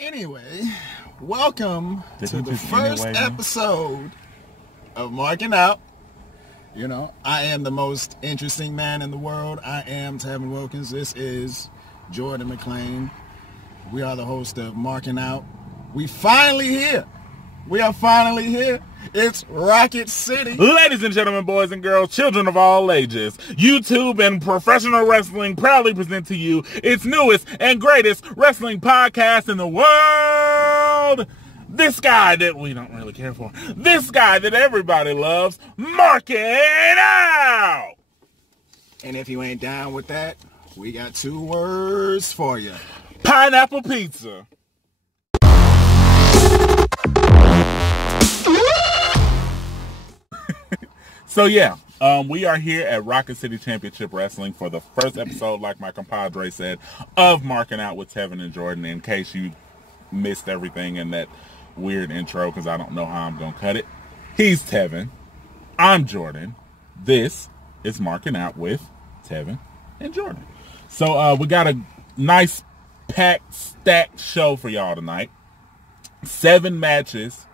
Anyway, welcome to the first episode of Marking Out. You know, I am the most interesting man in the world. I am Tevin Wilkins. This is Jordan McLean. We are the host of Marking Out. We are finally here. It's Rocket City. Ladies and gentlemen, boys and girls, children of all ages, YouTube and professional wrestling proudly present to you its newest and greatest wrestling podcast in the world. This guy that we don't really care for. This guy that everybody loves, Marking Out. And if you ain't down with that, we got two words for you. Pineapple pizza. So yeah, we are here at Rocket City Championship Wrestling for the first episode, like my compadre said, of Marking Out with Tevin and Jordan. In case you missed everything in that weird intro, because I don't know how I'm going to cut it. He's Tevin. I'm Jordan. This is Marking Out with Tevin and Jordan. So we got a nice packed, stacked show for y'all tonight. 7 matches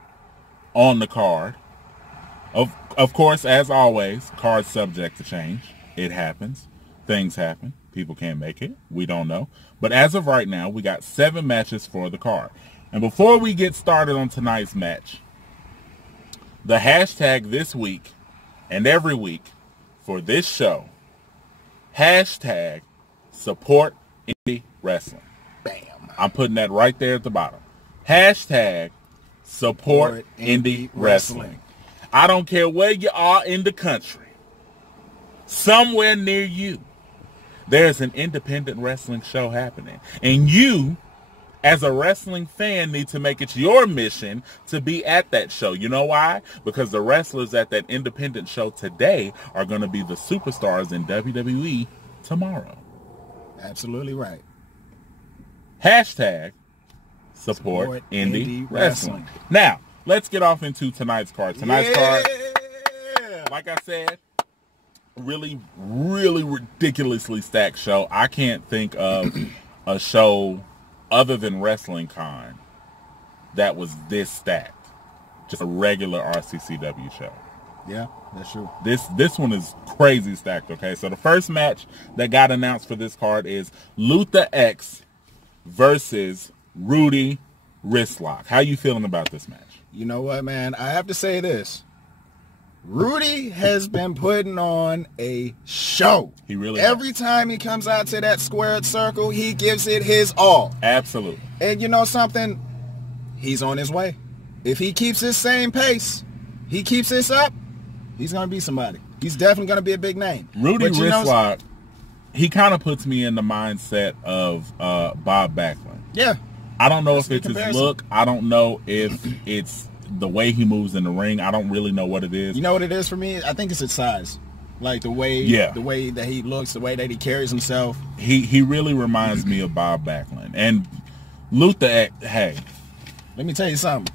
on the card. Of course, as always, card subject to change. It happens. Things happen. People can't make it. We don't know. But as of right now, we got 7 matches for the card. And before we get started on tonight's match, the hashtag this week and every week for this show, hashtag support indie wrestling. Bam. I'm putting that right there at the bottom. Hashtag support indie wrestling. I don't care where you are in the country. Somewhere near you, there's an independent wrestling show happening. And you, as a wrestling fan, need to make it your mission to be at that show. You know why? Because the wrestlers at that independent show today are going to be the superstars in WWE tomorrow. Absolutely right. Hashtag support indie wrestling. Now, let's get off into tonight's card. Tonight's card, like I said, really, really ridiculously stacked show. I can't think of a show other than Wrestling Con that was this stacked. Just a regular RCCW show. Yeah, that's true. This one is crazy stacked, okay? So the first match that got announced for this card is Luther X versus Rudy Wristlock. How you feeling about this match? You know what, man? I have to say this. Rudy has been putting on a show. He really Every time he comes out to that squared circle, he gives it his all. Absolutely. And you know something? He's on his way. If he keeps his same pace, he keeps this up, he's going to be somebody. He's definitely going to be a big name. Rudy Wristlock, he kind of puts me in the mindset of Bob Backlund. Yeah. I don't know if it's his look. I don't know if it's the way he moves in the ring. I don't really know what it is. You know what it is for me? I think it's his size. Like the way that he looks, the way that he carries himself. He really reminds me of Bob Backlund. And Luther X, hey. Let me tell you something.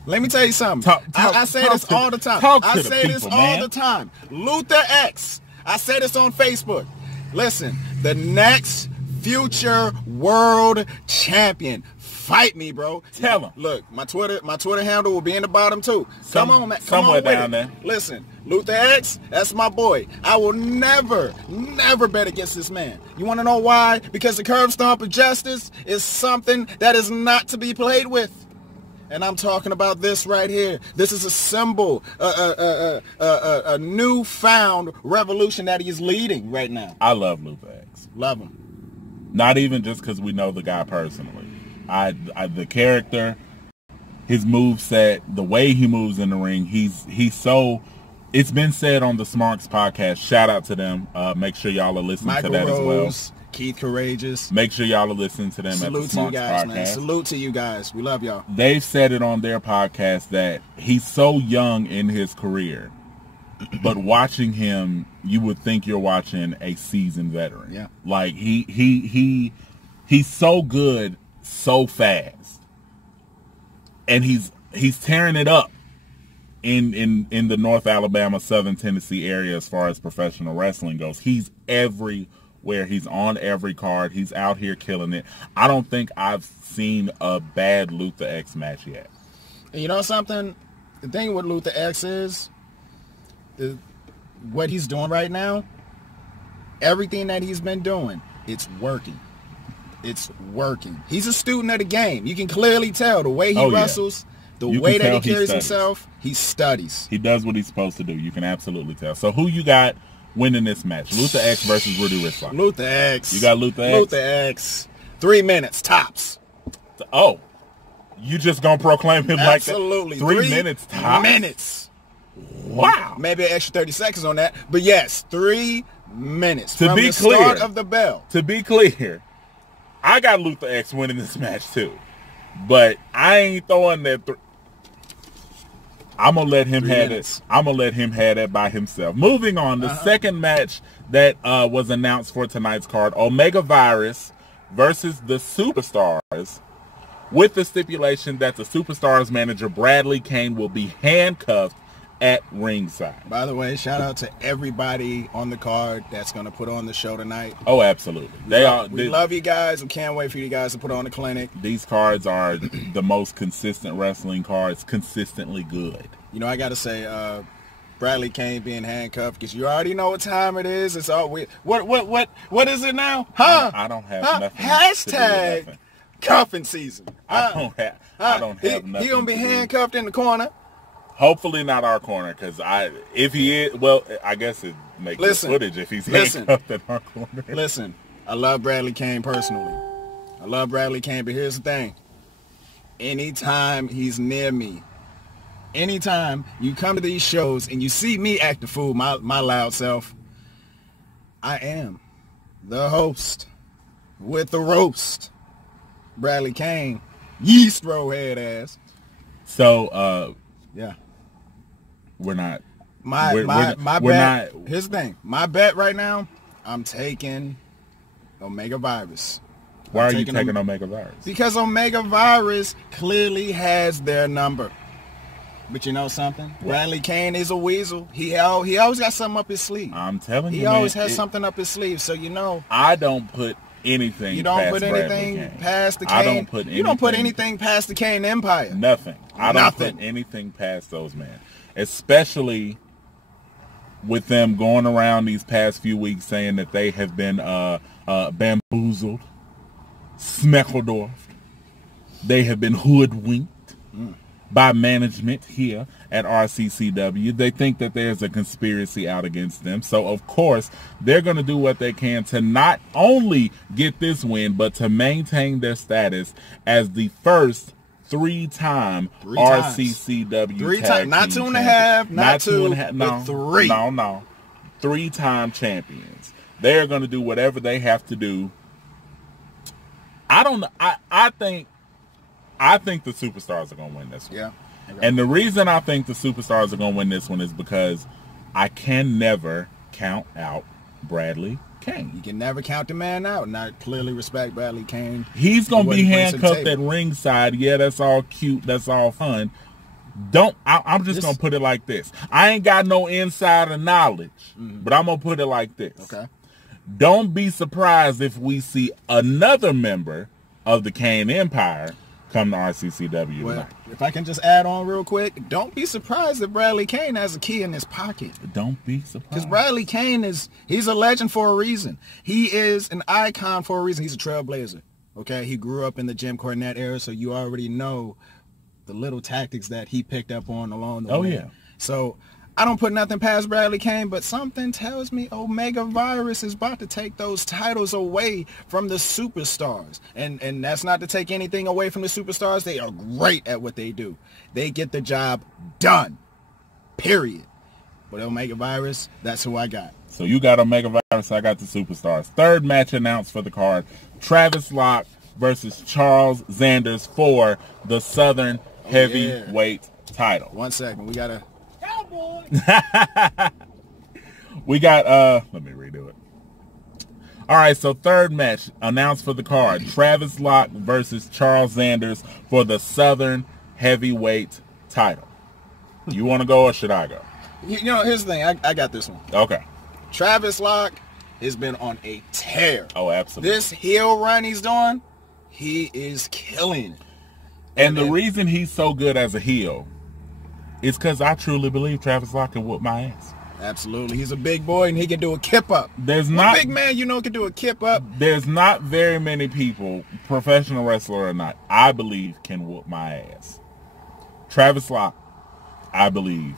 I say this all the time. All the time. Luther X. I say this on Facebook. Listen, the next future world champion. Fight me, bro. Tell him. Look, my Twitter handle will be in the bottom too. Come on, man. Somewhere down there. Listen, Luther X, that's my boy. I will never bet against this man. You want to know why? Because the curb stomp of justice is something that is not to be played with. And I'm talking about this right here. This is a symbol, a newfound revolution that he is leading right now. I love Luther X. Love him. Not even just because we know the guy personally. I the character, his moveset, the way he moves in the ring, he's so. It's been said on the Smarks podcast. Shout out to them. Make sure y'all are listening Michael to that Rose, as well. Keith Courageous. Make sure y'all are listening to them Salute at the Smarks to you guys, podcast. man. Salute to you guys. We love y'all. They've said it on their podcast that he's so young in his career, but watching him, you would think you're watching a seasoned veteran. Yeah. Like he's so good so fast, and he's tearing it up in the North Alabama, Southern Tennessee area as far as professional wrestling goes. He's everywhere where he's on every card. He's out here killing it. I don't think I've seen a bad Luther X match yet. And you know something? The thing with Luther X is what he's doing right now, everything that he's been doing, it's working. It's working. He's a student of the game. You can clearly tell the way he wrestles, the way that he carries himself, he studies. He does what he's supposed to do. You can absolutely tell. So who you got winning this match? Luther X versus Rudy Ritzlock. Luther X. You got Luther X? Luther X. 3 minutes, tops. Oh. You just gonna proclaim him like that? Absolutely. 3 minutes tops? Minutes. Wow. Maybe an extra 30 seconds on that. But yes, 3 minutes. To from be the clear, start of the bell. To be clear, I got Luther X winning this match too. But I ain't throwing that I'm gonna let him have it. I'm gonna let him have that by himself. Moving on, the second match that was announced for tonight's card, Omega Virus versus the Superstars, with the stipulation that the Superstars manager Bradley Kane will be handcuffed at ringside. By the way, shout out to everybody on the card that's going to put on the show tonight. Oh, absolutely. We love you guys. We can't wait for you guys to put on the clinic. These cards are the most consistent wrestling cards, consistently good. You know, I got to say, Bradley Kane being handcuffed, because you already know what time it is. It's all what is it now? Huh? I don't have nothing. Hashtag to do cuffing season. I don't have nothing. He gonna be handcuffed in the corner. Hopefully not our corner, because if he is, well, I guess it makes good footage if he's handcuffed in our corner. Listen, I love Bradley Kane personally. I love Bradley Kane, but here's the thing. Anytime he's near me, anytime you come to these shows and you see me act the fool, my loud self, I am the host with the roast. Bradley Kane, yeast roll head ass. So, yeah. We're not. My bet. Here's the thing. My bet right now, I'm taking Omega Virus. Why are you taking Omega Virus? Because Omega Virus clearly has their number. But you know something? What? Bradley Kane is a weasel. He always got something up his sleeve. I'm telling you, he always has something up his sleeve. So you know. I don't put anything. You don't put anything past the Kane. I don't put anything. You don't put anything past the Kane Empire. Nothing. I don't put anything past those men. Especially with them going around these past few weeks saying that they have been bamboozled, smeckledorfed. They have been hoodwinked by management here at RCCW. They think that there's a conspiracy out against them. So, of course, they're going to do what they can to not only get this win, but to maintain their status as the first three-time RCCW tag team not 2.5, not 2.5, no, 3. No. 3-time champions. They're going to do whatever they have to do. I don't know. I think the Superstars are going to win this one. Yeah. Okay. And the reason I think the Superstars are going to win this one is because I can never count out Bradley Kane. You can never count the man out, and I clearly respect Bradley Kane. He's going to be handcuffed at ringside. Yeah, that's all cute. That's all fun. I'm just going to put it like this. I ain't got no insider knowledge, but I'm going to put it like this. Okay. Don't be surprised if we see another member of the Kane Empire come to RCCW tonight. If I can just add on real quick, don't be surprised if Bradley Kane has a key in his pocket. Don't be surprised. Because Bradley Kane he's a legend for a reason. He is an icon for a reason. He's a trailblazer. Okay? He grew up in the Jim Cornette era, so you already know the little tactics that he picked up on along the way. Oh, yeah. So I don't put nothing past Bradley Kane, but something tells me Omega Virus is about to take those titles away from the Superstars. And that's not to take anything away from the Superstars. They are great at what they do. They get the job done. Period. But Omega Virus, that's who I got. So you got Omega Virus, I got the Superstars. Third match announced for the card. Travis Locke versus Charles Zanders for the Southern Heavyweight title. 1 second. We got to... We got let me redo it. All right, so third match announced for the card. Travis Locke versus Charles Zanders for the Southern Heavyweight title. You want to go or should I go? You know, here's the thing. I got this one. Okay. Travis Locke, has been on a tear. Oh, absolutely. This heel run he's doing, he is killing it. And the reason he's so good as a heel is because I truly believe Travis Locke can whoop my ass. Absolutely. He's a big boy, and he can do a kip up. There's not big man, can do a kip up. There's not very many people, professional wrestler or not, I believe can whoop my ass. Travis Locke, I believe.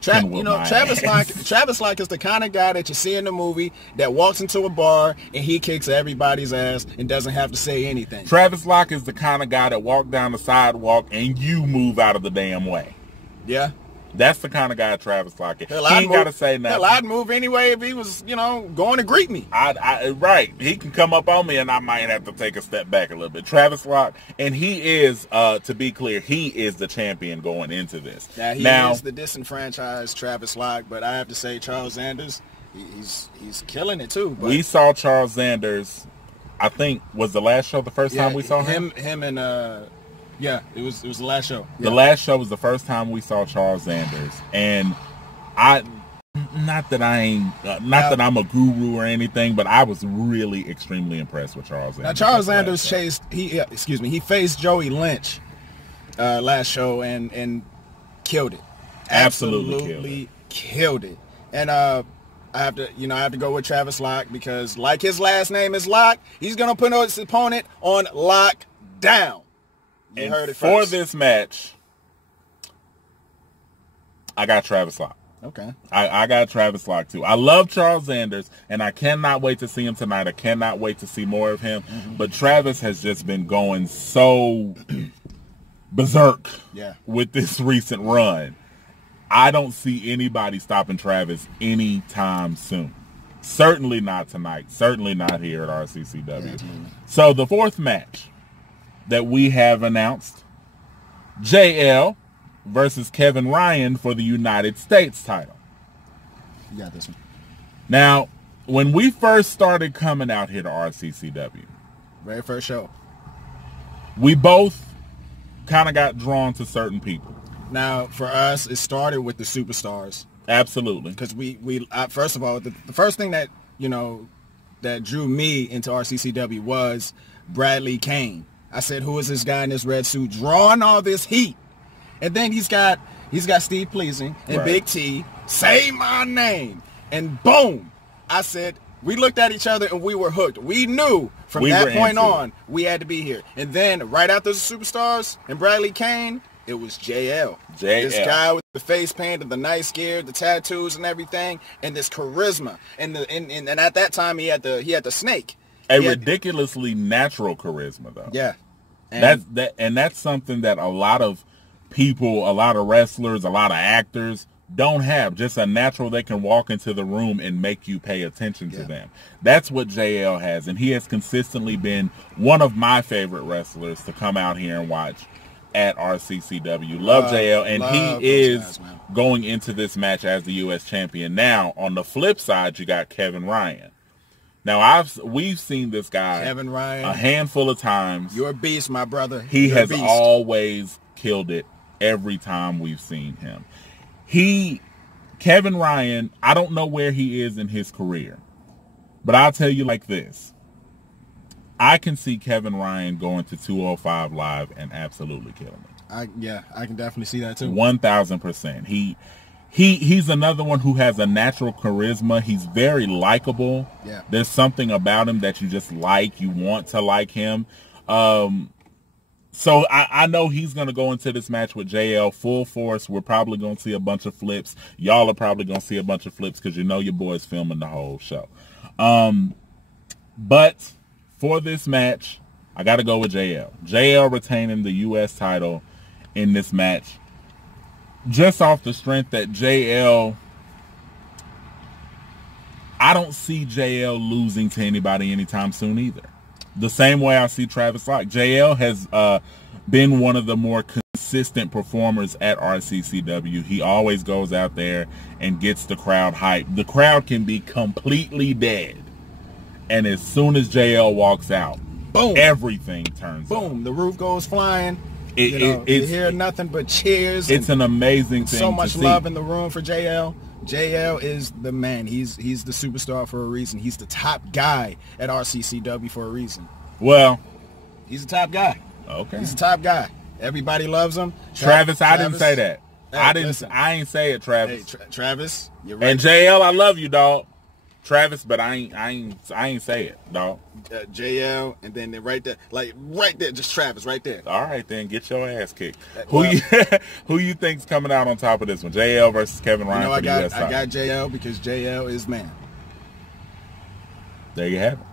Travis Locke is the kind of guy that you see in the movie that walks into a bar and he kicks everybody's ass and doesn't have to say anything. Travis Locke is the kind of guy that walk down the sidewalk and you move out of the damn way. Yeah. That's the kind of guy Travis Locke is. He ain't got to say nothing. Hell, I'd move anyway if he was, going to greet me. Right. He can come up on me and I might have to take a step back a little bit. Travis Locke, and he is, to be clear, he is the champion going into this. Yeah, he is the disenfranchised Travis Locke, but I have to say Charles Sanders, he's killing it too. But we saw Charles Sanders, I think, was the last show the first time we saw him? Him and... Yeah, it was the last show. Yeah. The last show was the first time we saw Charles Sanders, and not that I'm a guru or anything, but I was really extremely impressed with Charles Sanders. Now Charles Sanders he faced Joey Lynch last show and killed it. Absolutely killed it. And I have to go with Travis Locke because like his last name is Locke, he's gonna put his opponent on lockdown. You heard it for first. this match, I got Travis Locke. Okay. I got Travis Locke, too. I love Charles Sanders, and I cannot wait to see him tonight. I cannot wait to see more of him. Mm-hmm. But Travis has just been going so berserk with this recent run. I don't see anybody stopping Travis anytime soon. Certainly not tonight. Certainly not here at RCCW. Yeah, so the fourth match that we have announced, JL versus Kevin Ryan for the United States title. You got this one. Now, when we first started coming out here to RCCW, very first show, we both kind of got drawn to certain people. Now, for us, it started with the superstars. Absolutely. Because we first of all, the first thing that, that drew me into RCCW was Bradley Kane. I said, who is this guy in this red suit drawing all this heat? And then he's got Steve Pleasing and Big T. Say my name. And boom. I said, we looked at each other and we were hooked. We knew from that point on we had to be here. And then right after the superstars and Bradley Kane, it was JL. This guy with the face paint and the nice gear, the tattoos and everything, and this charisma. And at that time he had the snake. Ridiculously natural charisma, though. Yeah. And that's something that a lot of people, a lot of wrestlers, a lot of actors don't have. Just a natural, they can walk into the room and make you pay attention to them. That's what JL has, and he has consistently been one of my favorite wrestlers to come out here and watch at RCCW. Love JL, and he is going into this match as the U.S. champion. Now, on the flip side, you got Kevin Ryan. Now, we've seen this guy, Kevin Ryan, a handful of times. You're a beast, my brother. He has always killed it every time we've seen him. Kevin Ryan, I don't know where he is in his career, but I'll tell you like this. I can see Kevin Ryan going to 205 Live and absolutely killing it. I can definitely see that too. 1,000%. He's another one who has a natural charisma. He's very likable. Yeah. There's something about him that you just like. You want to like him. So I know he's going to go into this match with JL full force. We're probably going to see a bunch of flips. Y'all are probably going to see a bunch of flips because your boy's filming the whole show. But for this match, I got to go with JL. JL retaining the U.S. title in this match. Just off the strength that JL, I don't see JL losing to anybody anytime soon either. The same way I see Travis Locke. JL has been one of the more consistent performers at RCCW. He always goes out there and gets the crowd hyped. The crowd can be completely dead. And as soon as JL walks out, boom, everything turns boom, up. The roof goes flying. You hear nothing but cheers. It's an amazing thing. So much love in the room for JL. JL is the man. He's the superstar for a reason. He's the top guy at RCCW for a reason. Well, he's the top guy. Okay. He's the top guy. Everybody loves him. Travis, I didn't say that. Hey, I ain't say it, Travis. Hey, Travis, you're right. And JL, I love you, dog. Travis, but I ain't say it, dog. JL, and then right there, just Travis, right there. All right, then get your ass kicked. Who you think's coming out on top of this one? JL versus Kevin Ryan. I got JL because JL is man. There you have it.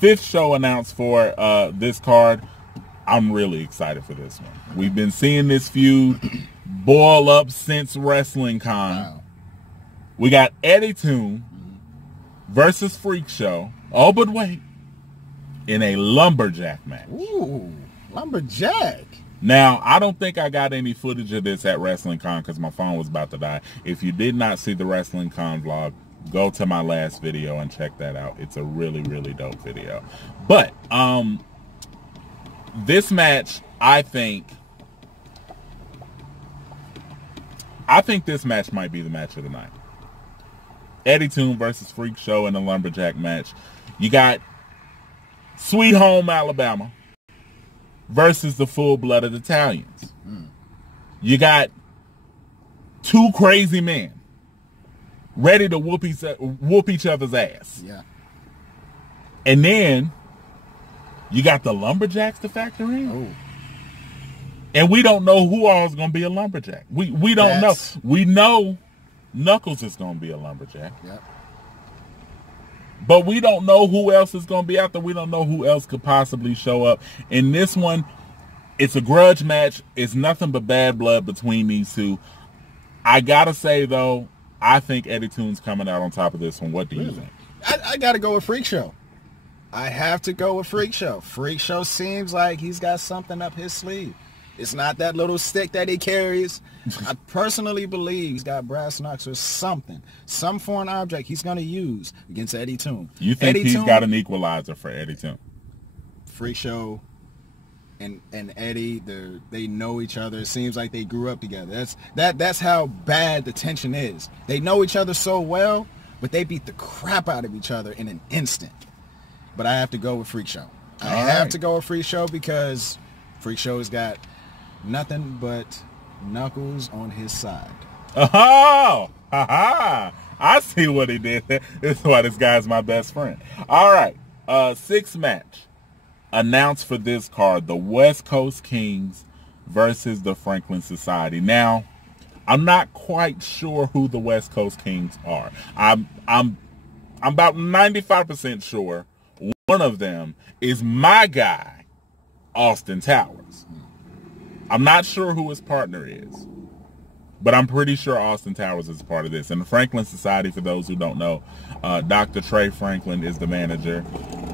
5th show announced for this card. I'm really excited for this one. We've been seeing this feud boil up since WrestlingCon. Wow. We got Eddie Toon versus Freak Show. Oh, but wait. In a lumberjack match. Ooh, lumberjack. Now, I don't think I got any footage of this at WrestlingCon because my phone was about to die. If you did not see the WrestlingCon vlog, go to my last video and check that out. It's a really, really dope video. But this match, I think this match might be the match of the night. Eddie Toon versus Freak Show in a lumberjack match. You got Sweet Home Alabama versus the full-blooded Italians. You got two crazy men ready to whoop each other's ass. Yeah. And then you got the lumberjacks to factor in. Oh. And we don't know who all is going to be a lumberjack. We don't know. We know Knuckles is going to be a lumberjack. Yep. But we don't know who else is going to be out there. We don't know who else could possibly show up. In this one, it's a grudge match. It's nothing but bad blood between these two. I got to say, though, I think Eddie Toon's coming out on top of this one. What do you think? I got to go with Freak Show. I have to go with Freak Show. Freak Show seems like he's got something up his sleeve. It's not that little stick that he carries. I personally believe he's got brass knucks or something. Some foreign object he's going to use against Eddie Toon. You think he's got an equalizer for Eddie Toon? Freak Show and Eddie, they know each other. It seems like they grew up together. That's how bad the tension is. They know each other so well, but they beat the crap out of each other in an instant. But I have to go with Freak Show. I have to go with Freak Show because Freak Show has got nothing but Knuckles on his side. Oh, I see what he did. This is why this guy's my best friend. All right, 6th match announced for this card: the West Coast Kings versus the Franklin Society. Now, I'm not quite sure who the West Coast Kings are. I'm about 95% sure one of them is my guy, Austin Towers. I'm not sure who his partner is, but I'm pretty sure Austin Towers is a part of this. And the Franklin Society, for those who don't know, Dr. Trey Franklin is the manager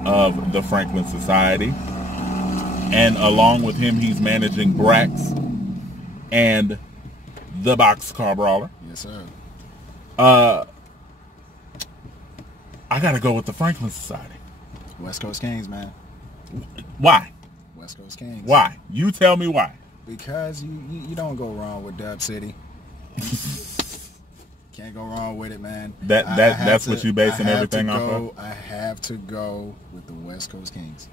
of the Franklin Society. And along with him, he's managing Brax and the Boxcar Brawler. Yes, sir. I got to go with the Franklin Society. West Coast Kings, man. Why? West Coast Kings. Why? You tell me why. Because you don't go wrong with Dub City. Can't go wrong with it, man. That's what you basing everything off of? I have to go with the West Coast Kings.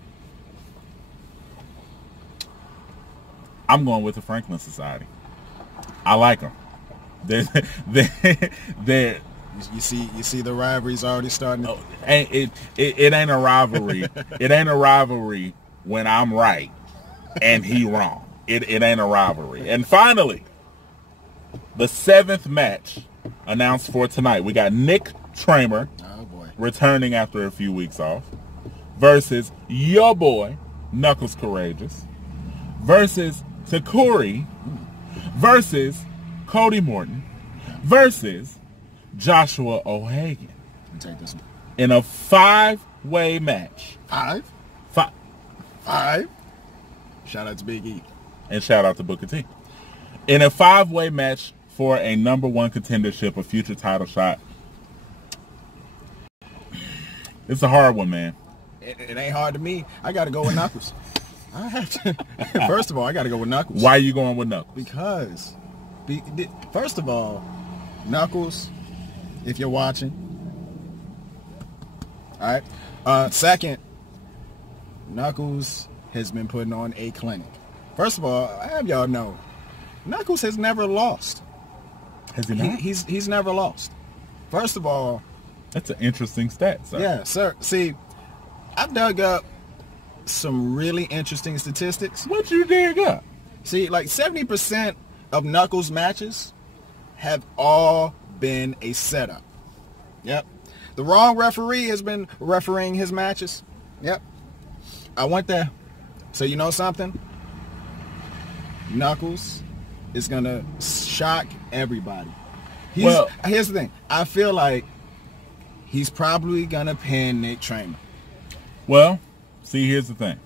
I'm going with the Franklin Society. I like them. They're You see the rivalry's already starting. It ain't a rivalry. It ain't a rivalry when I'm right and he wrong. It ain't a rivalry. And finally, the 7th match announced for tonight. We got Nick Tramer, returning after a few weeks off, versus your boy, Knuckles Courageous, versus Takuri, versus Cody Morton, versus Joshua O'Hagan. Take this one. In a 5-way match. Five? Shout out to Big E. And shout out to Booker T. In a 5-way match for a number 1 contendership, a future title shot. It's a hard one, man. It ain't hard to me. I got to go with Knuckles. I have to. First of all, I got to go with Knuckles. Why are you going with Knuckles? Because, first of all, Knuckles, if you're watching. All right. Second, Knuckles has been putting on a clinic. First of all, I have y'all know, Knuckles has never lost. Has he not? He's never lost. First of all, that's an interesting stat, sir. Yeah, sir. See, I've dug up some really interesting statistics. What you dig up? See, like 70% of Knuckles matches have all been a setup. Yep. The wrong referee has been refereeing his matches. Yep. I went there. So you know something? Knuckles is going to shock everybody. Here's the thing. I feel like he's probably going to pin Nick Tramer. Well, see, here's the thing.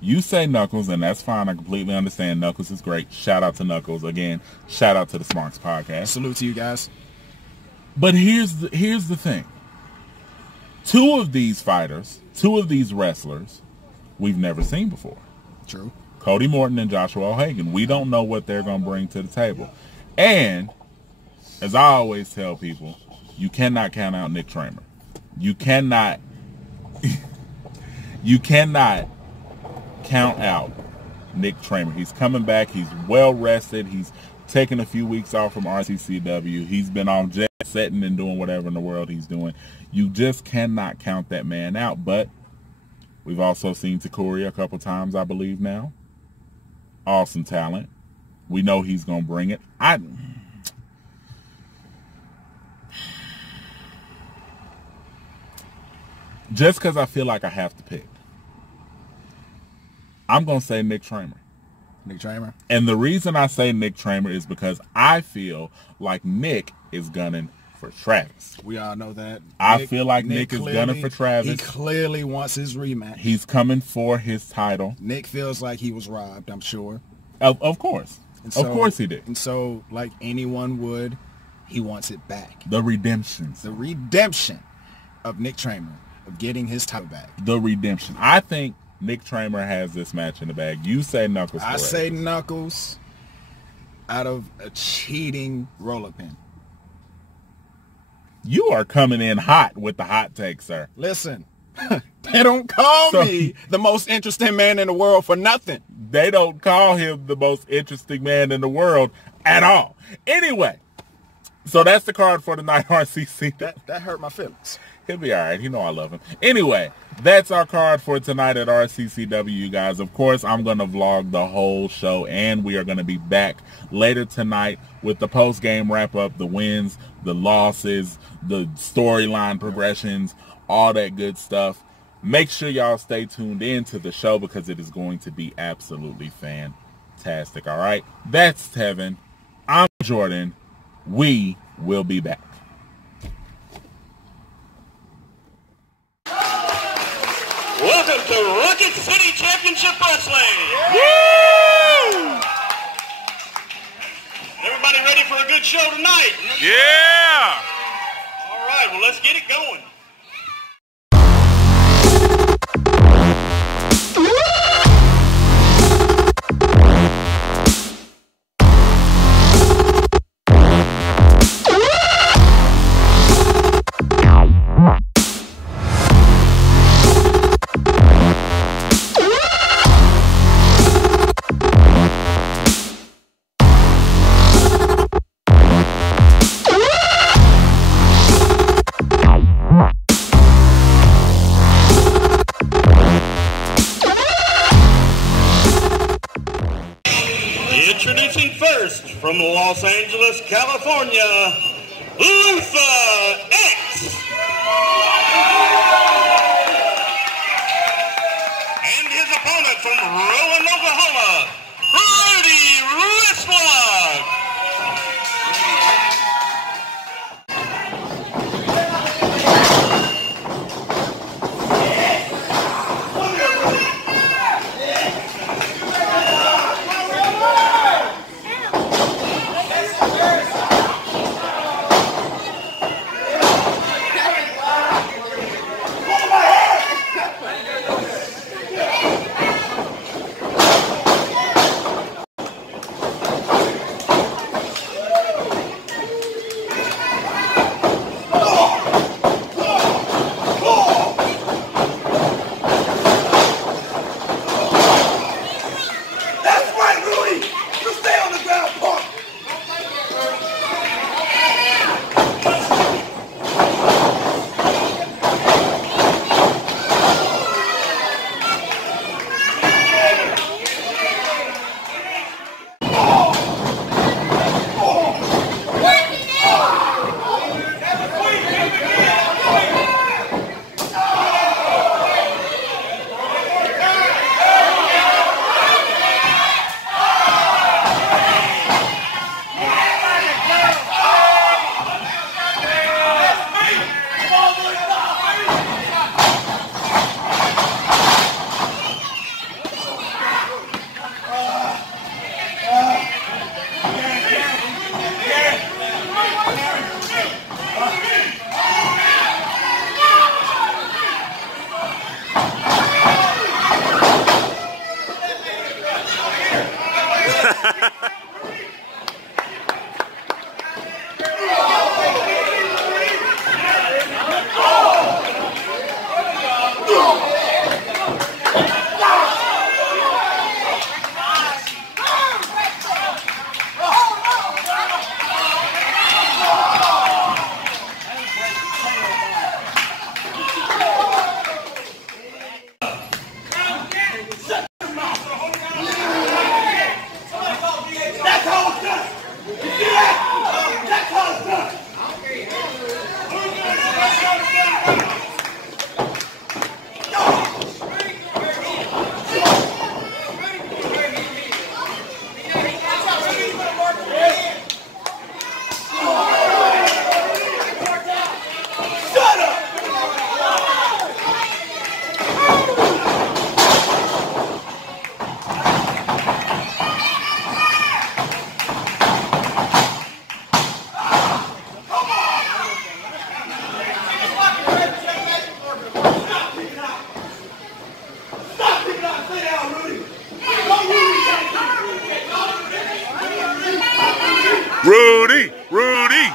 You say Knuckles, and that's fine. I completely understand. Knuckles is great. Shout out to Knuckles. Again, shout out to the Smarks podcast. Salute to you guys. But here's the thing. Two of these wrestlers, we've never seen before. True. Cody Morton and Joshua O'Hagan. We don't know what they're going to bring to the table. And, as I always tell people, you cannot count out Nick Tramer. You cannot count out Nick Tramer. He's coming back. He's well rested. He's taken a few weeks off from RCCW. He's been on jet setting and doing whatever in the world he's doing. You just cannot count that man out. But we've also seen Takuri a couple times, I believe now. Awesome talent. We know he's going to bring it. Just because I feel like I have to pick, I'm going to say Nick Tramer. Nick Tramer. And the reason I say Nick Tramer is because I feel like Nick is gunning for Travis. We all know that. I feel like Nick is gunning for Travis. He clearly wants his rematch. He's coming for his title. Nick feels like he was robbed, I'm sure. Of course. So, of course he did. And so, like anyone would, he wants it back. The redemption. The redemption of Nick Tramer, of getting his title back. The redemption. I think Nick Tramer has this match in the bag. You say Knuckles. I say Knuckles out of a cheating roller pin. You are coming in hot with the hot take, sir. Listen, they don't call me the most interesting man in the world for nothing. They don't call him the most interesting man in the world at all. Anyway, so that's the card for tonight, RCC. That hurt my feelings. He'll be all right. You know I love him. Anyway, that's our card for tonight at RCCW, you guys. Of course, I'm going to vlog the whole show, and we are going to be back later tonight with the post-game wrap-up, the wins, the losses, the storyline progressions, all that good stuff. Make sure y'all stay tuned in to the show because it is going to be absolutely fantastic, all right? That's Tevin. I'm Jordan. We will be back. Welcome to Rocket City Championship Wrestling! Woo! Everybody ready for a good show tonight? Yeah! All right, well, let's get it going. Introducing first from Los Angeles, California, Luther X. And his opponent from Rowan, Oklahoma, Rudy Wristlock. Rudy, Rudy.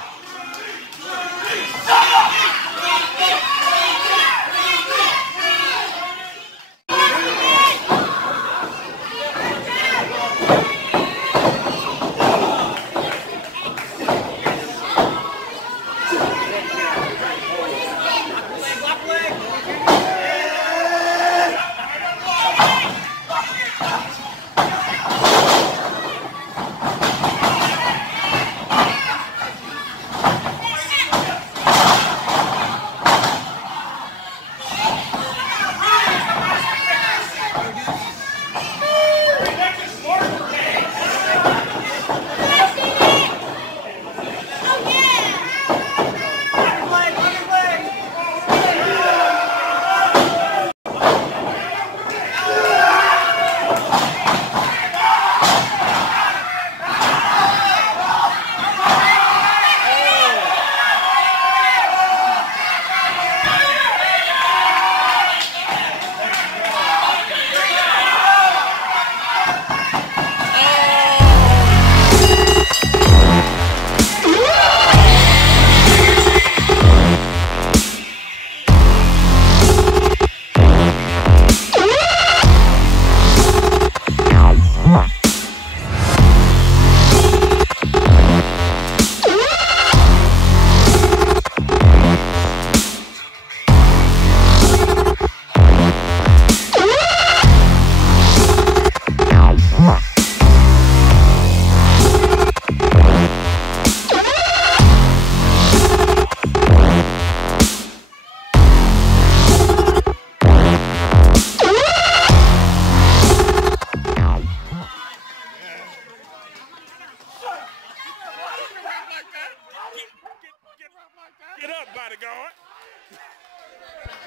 Get up, bodyguard.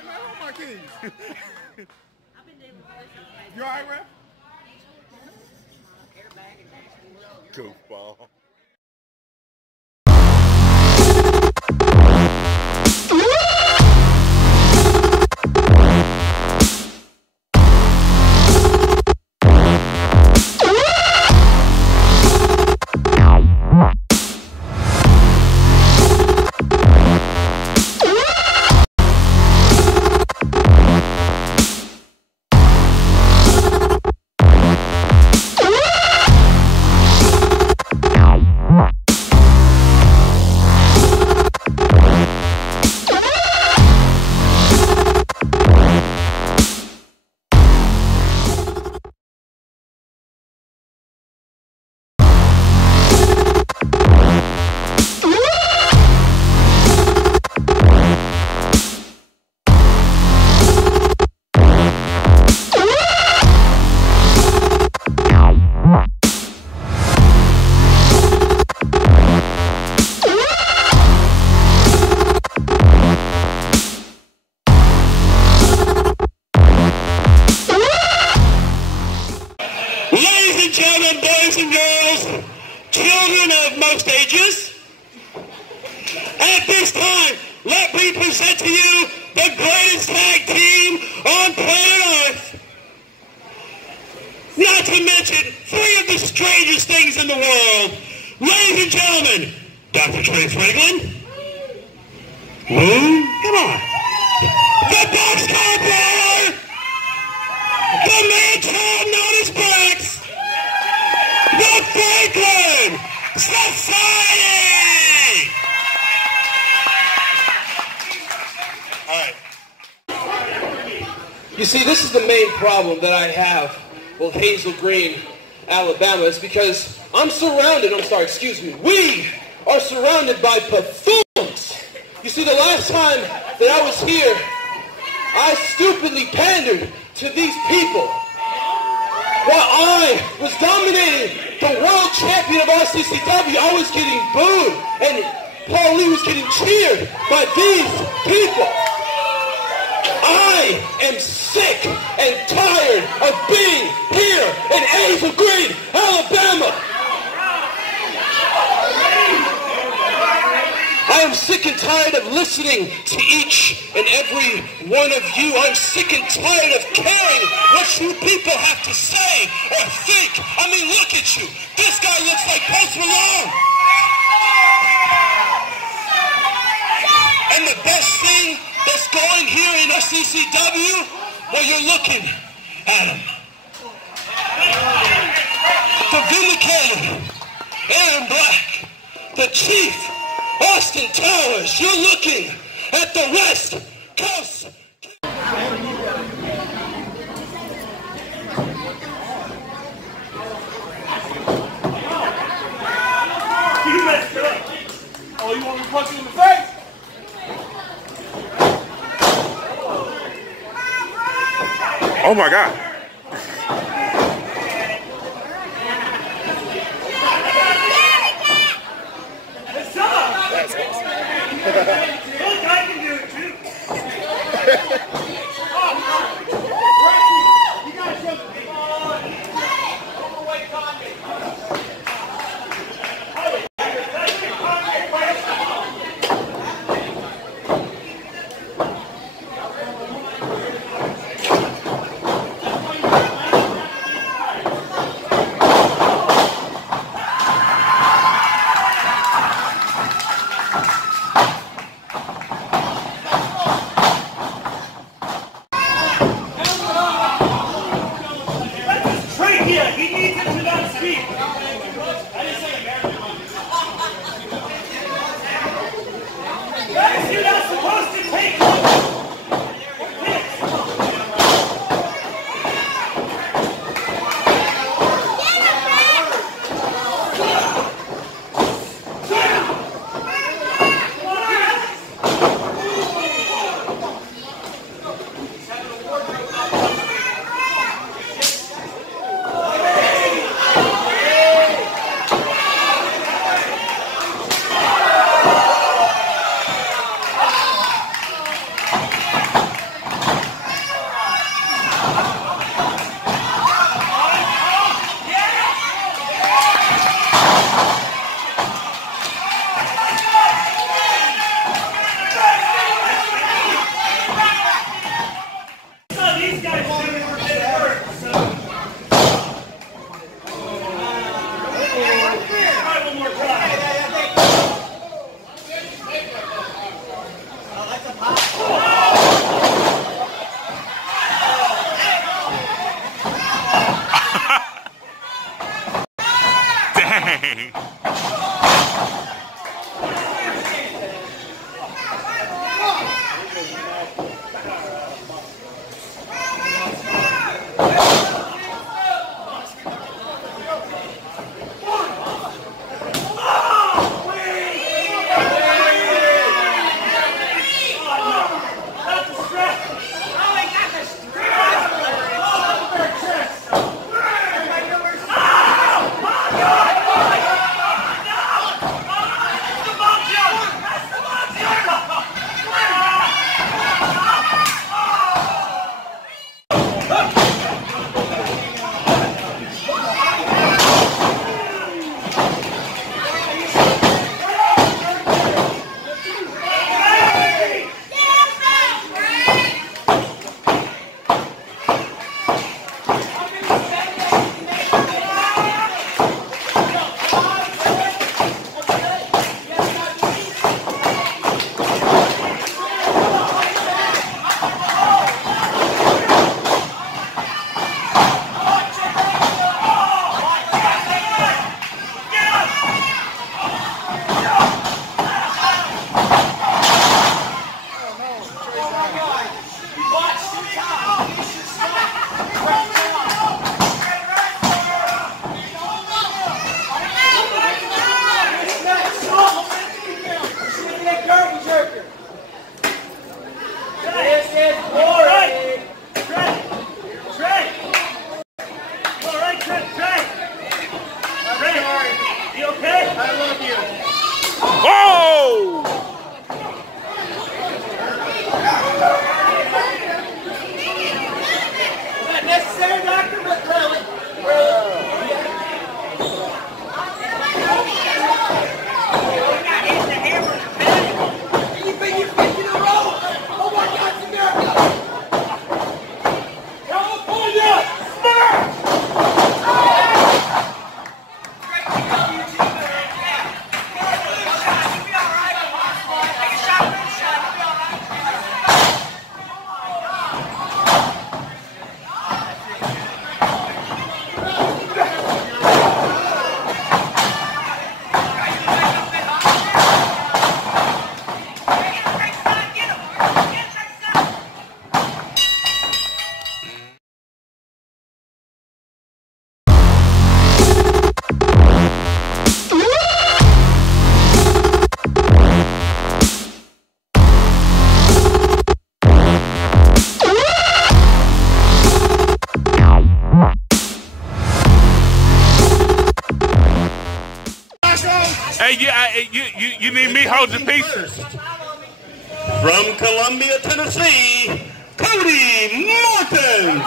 Where my keys? You all right, Ref? Goofball. gentlemen, boys and girls, children of most ages, at this time, let me present to you the greatest tag team on planet Earth. not to mention three of the strangest things in the world. Ladies and gentlemen, Dr. Trey Franklin. Who? Come on. The box copper! The man child known as Brax! The Franklin Society! All right. You see, this is the main problem that I have with Hazel Green, Alabama, is because we are surrounded by buffoons. You see, the last time that I was here, I stupidly pandered to these people while I was dominating the world champion of RCCW. I was getting booed, and Paul Lee was getting cheered by these people. I am sick and tired of being here in Hazel Green, Alabama. I am sick and tired of listening to each and every one of you. I'm sick and tired of caring what you people have to say or think. I mean, look at you. This guy looks like Post Malone. And the best thing that's going here in RCCW, well, you're looking at him. The Vindicator, Aaron Black, the Chief, Austin Towers, you're looking at the West Coast. You messed up. Oh, you want me to punch you in the face? Oh my God. What's up? Look, I can do it too. You gotta show the people. Overweight Kanye. Oh! Not necessary, Doctor, but really. You think in a row? Oh my God, it's America! California! Smash! Hey, you need me hold your pieces. From Columbia, Tennessee, Cody Martin.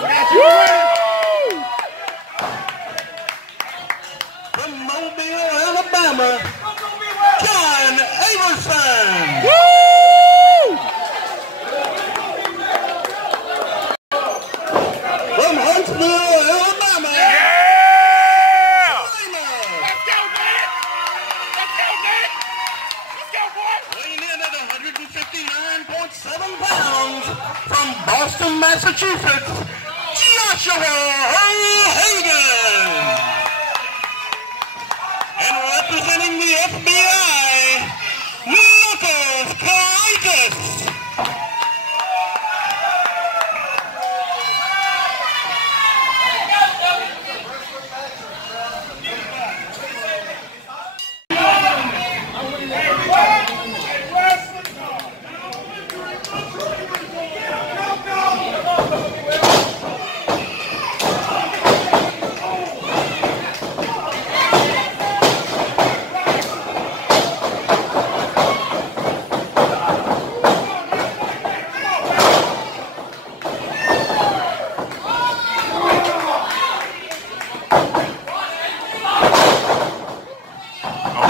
From Mobile, Alabama, John Averson. From Huntsville, Alabama. Weighing in at 159.7 pounds from Boston, Massachusetts, Joshua Hayden. And representing the FBI, Knuckles Courageous.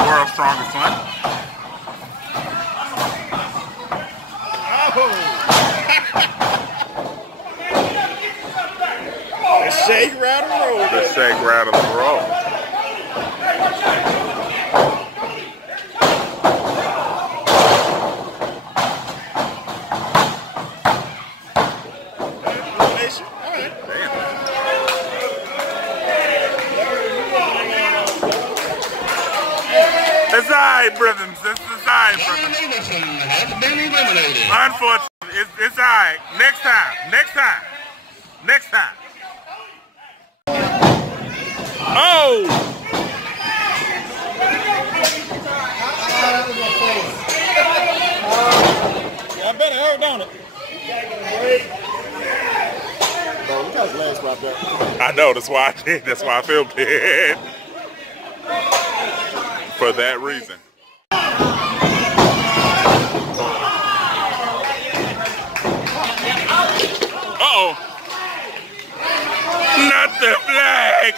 World's strongest one. The shake, rattle, roll. The shake, rattle, and roll. It's alright, brothers. It's alright, brothers. Davison has been eliminated. Unfortunately, it's alright. Next time. Next time. Next time. Oh! I bet it hurt, don't it? Bro, look how his legs popped up. I know, that's why I did. That's why I filmed it. For that reason. Uh-oh. Not the flag.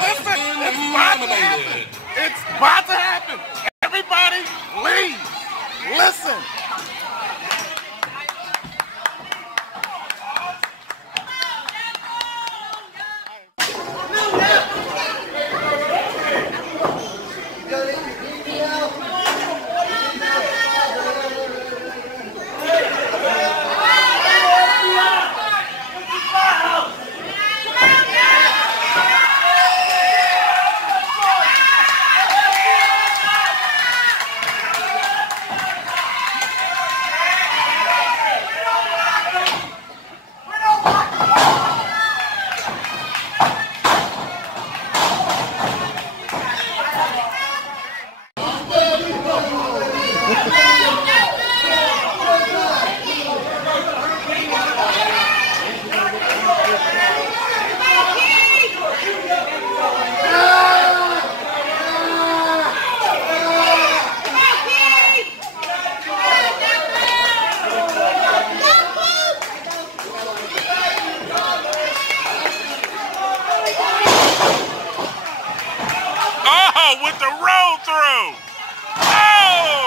Listen, it's It's about to happen. Everybody leave. Listen. With the roll through. Oh!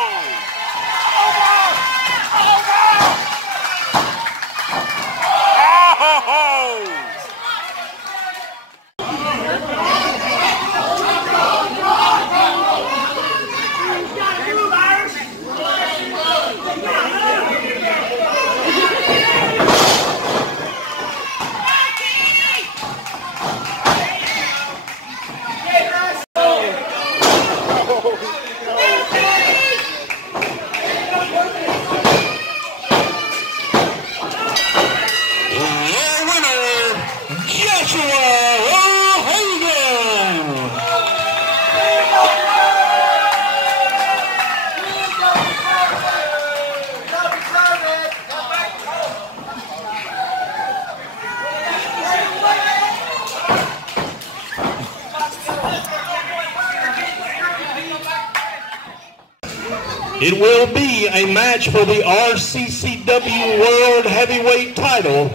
It will be a match for the RCCW World Heavyweight title,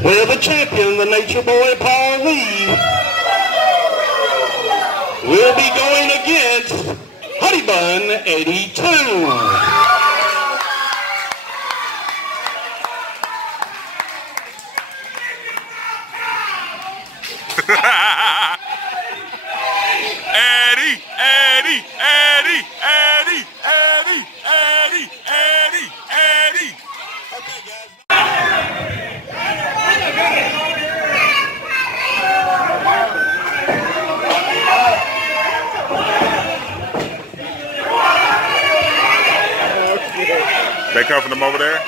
where the champion, the Nature Boy Paul Lee, will be going against Honey Bun 82. Eddie, Eddie, Eddie, Eddie, Eddie, Eddie, Eddie, Eddie. Okay, guys. They come from over there?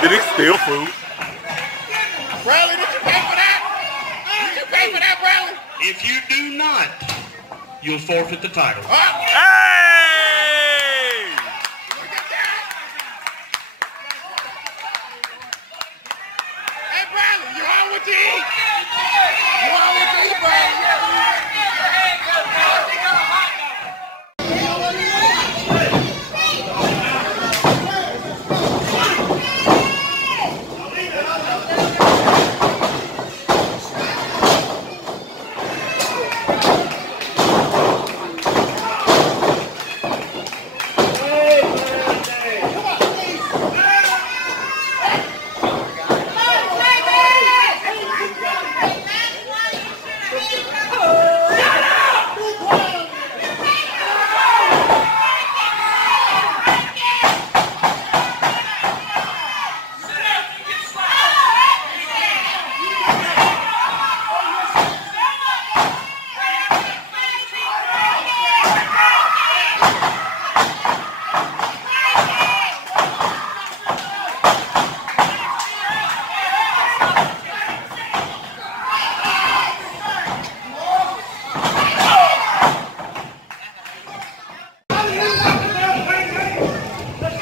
Did he steal food? Bradley, did you pay for that? Did you pay for that, Bradley? If you do not, you'll forfeit the title. Hey! Look at that. Hey, Bradley, you on what to eat? You on what to eat, Bradley?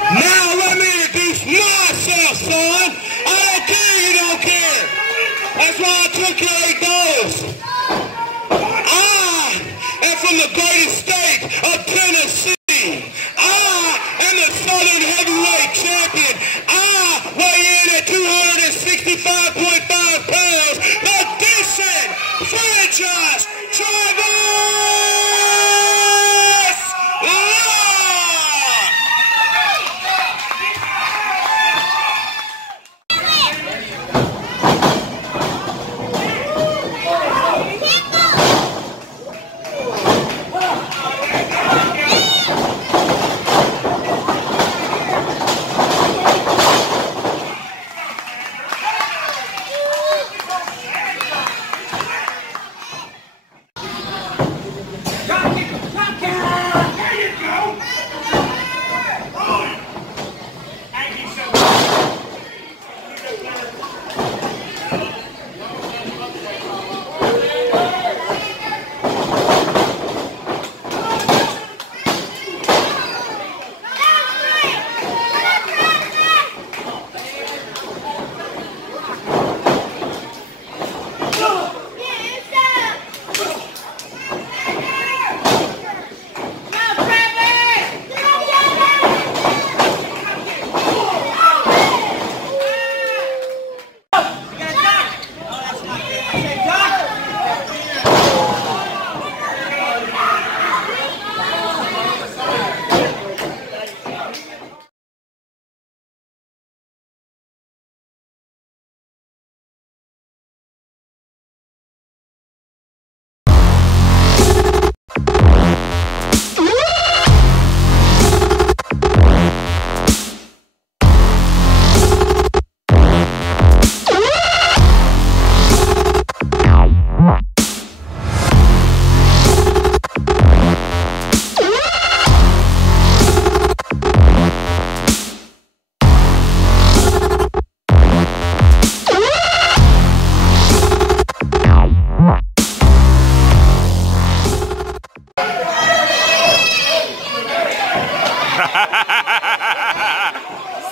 Now let me introduce myself, son. I came That's why I took your $8. I am from the greatest state of Tennessee. I am the Southern Heavyweight Champion. I weigh in at 265.5 pounds. The Decent Franchise Travis Lott.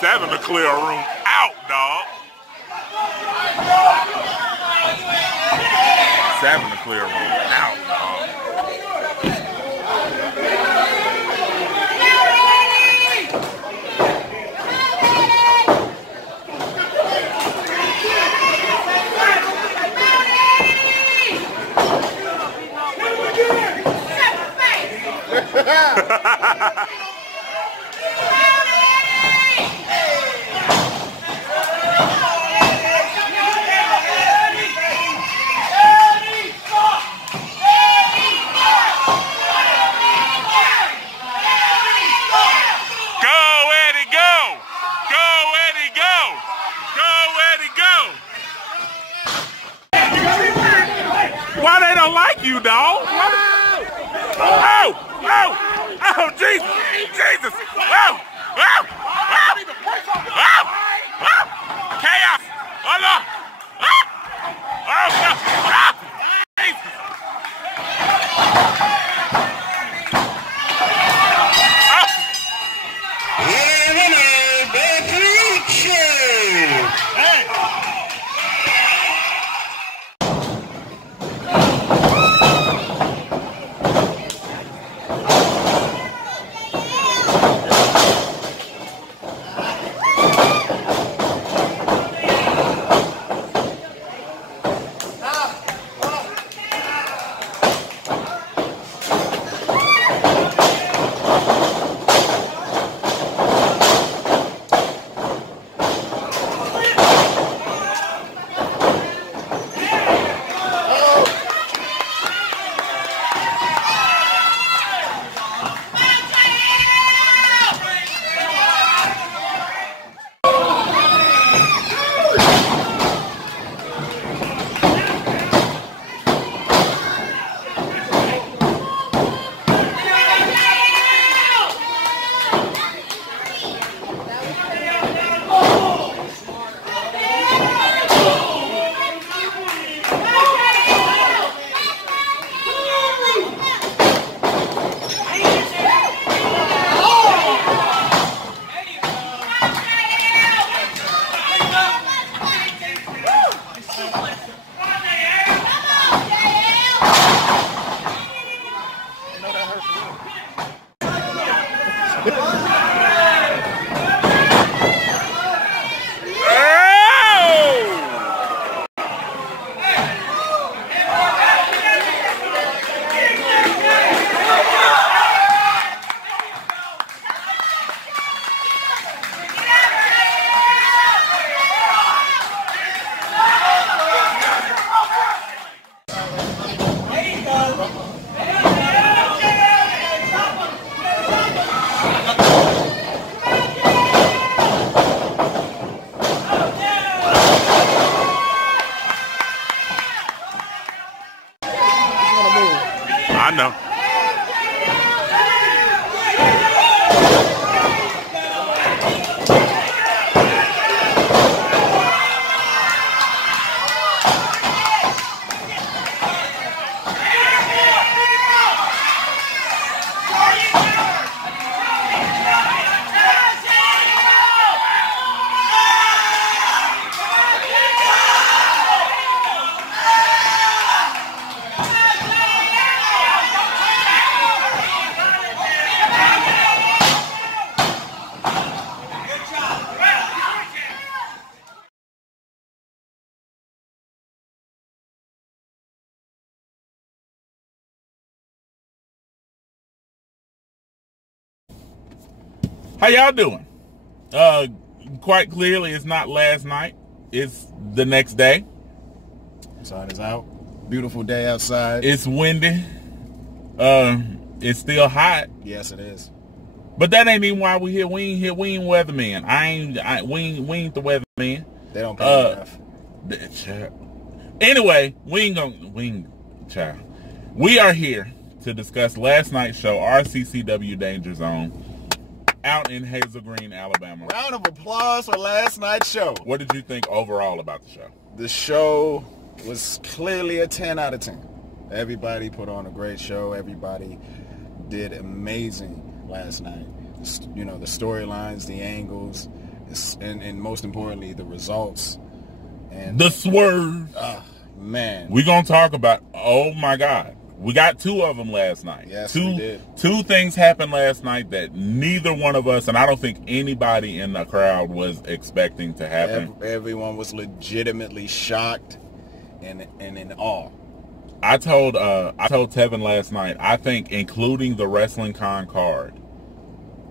Seven to clear a room out, dog. Seven to clear a room out, dog. Why they don't like you, dog? Oh, Jesus, Jesus. Oh, chaos. Oh, no. Oh, no. Jesus. know. How y'all doing? Quite clearly, it's not last night. It's the next day. Sun is out. Beautiful day outside. It's windy. It's still hot. Yes, it is. But that ain't even why we here. We ain't here. We ain't weathermen. We ain't the weathermen. They don't pay enough. Anyway, we are here to discuss last night's show, RCCW Danger Zone, out in Hazel Green, Alabama. Round of applause for last night's show. What did you think overall about the show? The show was clearly a 10 out of 10. Everybody put on a great show. Everybody did amazing last night. You know, the storylines, the angles, and most importantly, the results. And the swerve. Man. We're going to talk about, oh my God. We got two of them last night. Yes, we did. Two things happened last night that neither one of us, and I don't think anybody in the crowd was expecting to happen. Everyone was legitimately shocked and in awe. I told Tevin last night, I think including the Wrestling Con card,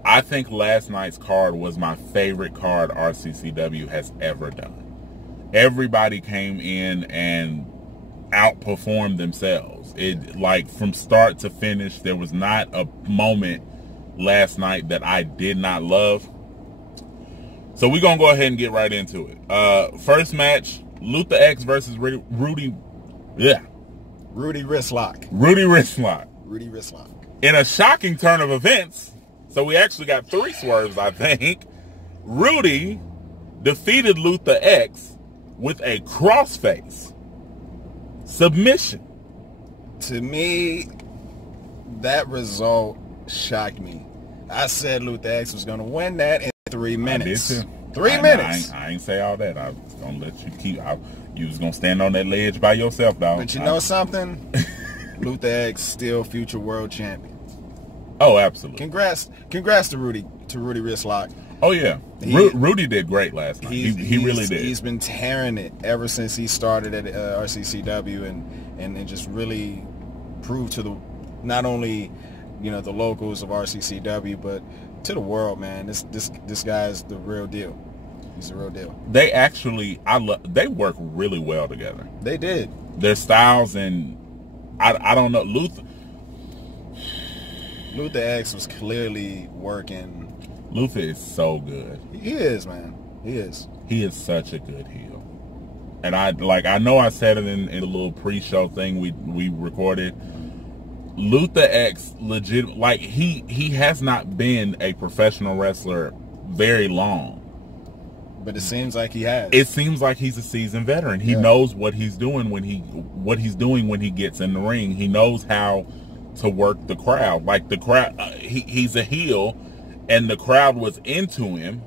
I think last night's card was my favorite card RCCW has ever done. Everybody came in and outperformed themselves. It, like, from start to finish, there was not a moment last night that I did not love. So we're going to go ahead and get right into it. First match, Luther X versus Rudy Wristlock. Rudy Wristlock. Rudy Wristlock. In a shocking turn of events, so we actually got 3 swerves, I think. Rudy defeated Luther X with a crossface submission. To me, that result shocked me. I said Luther X was going to win that in 3 minutes. I did too. 3 minutes. I ain't say all that. I was going to let you keep. You was going to stand on that ledge by yourself, dog. But you know something? Luther X still future world champion. Oh, absolutely. Congrats to Rudy Wristlock. Oh yeah, Rudy did great last night. He really did. He's been tearing it ever since he started at RCCW and just really proved to the not only the locals of RCCW but to the world, man. This guy's the real deal. He's the real deal. They actually they work really well together. They did. Their styles, and I don't know, Luther X was clearly working. Luther is so good. He is, man. He is. He is such a good heel. And I know I said it in a little pre-show thing we recorded. Luther X legit, he has not been a professional wrestler very long. But it seems like he has. It seems like he's a seasoned veteran. He knows what he's doing when he gets in the ring. He knows how to work the crowd. Like the crowd, he's a heel, and the crowd was into him,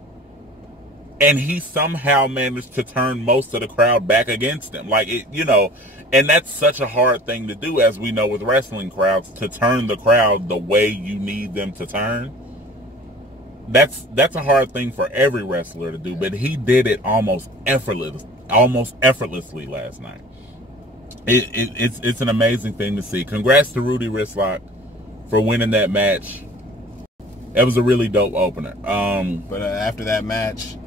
and he somehow managed to turn most of the crowd back against him. And that's such a hard thing to do, as we know with wrestling crowds, to turn the crowd the way you need them to turn. That's a hard thing for every wrestler to do, but he did it almost effortlessly last night. It's an amazing thing to see. Congrats to Rudy Wristlock for winning that match. That was a really dope opener. But after that match,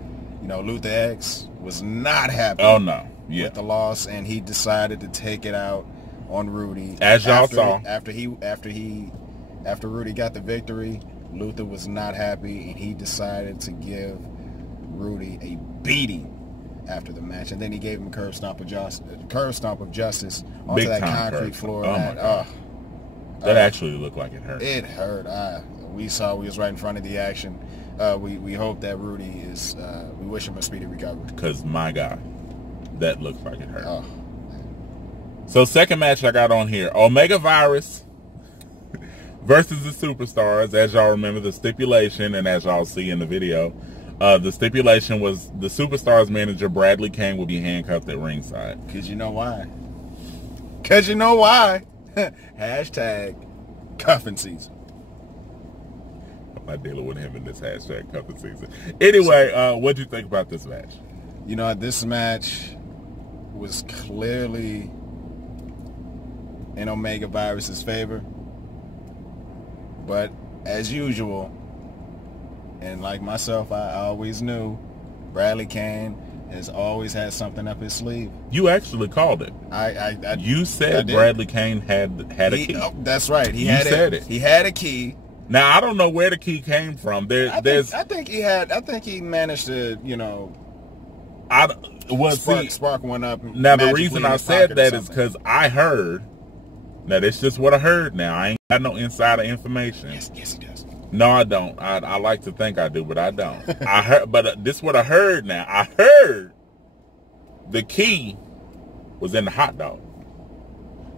Luther X was not happy. Oh no, yeah, with the loss, and he decided to take it out on Rudy. As y'all saw, after Rudy got the victory, Luther was not happy, and he decided to give Rudy a beating after the match, and then he gave him a curb stomp of justice onto that concrete floor. That actually looked like it hurt. It hurt. We was right in front of the action. We hope that Rudy is. We wish him a speedy recovery. Because my God, that looks like it hurt. Oh. So second match I got on here, Omega Virus versus the Superstars. As y'all remember, the stipulation, and as y'all see in the video, the stipulation was the Superstars manager Bradley Kane will be handcuffed at ringside. Because you know why? Because you know why? Hashtag cuffing season. I'm not dealing with him in this hashtag cuffing season. Anyway, what do you think about this match? You know, this match was clearly in Omega Virus's favor. But as usual, and like myself, I always knew Bradley Kane has always had something up his sleeve. You actually called it. You said Bradley Kane had a key. Oh, that's right. He had a key. Now I don't know where the key came from. I think he managed to, you know, spark one up. Now the reason I said that is because I heard. Now that's just what I heard. Now I ain't got no insider information. Yes, he does. No, I don't. I like to think I do, but I don't. I heard, but this is what I heard. Now I heard the key was in the hot dog.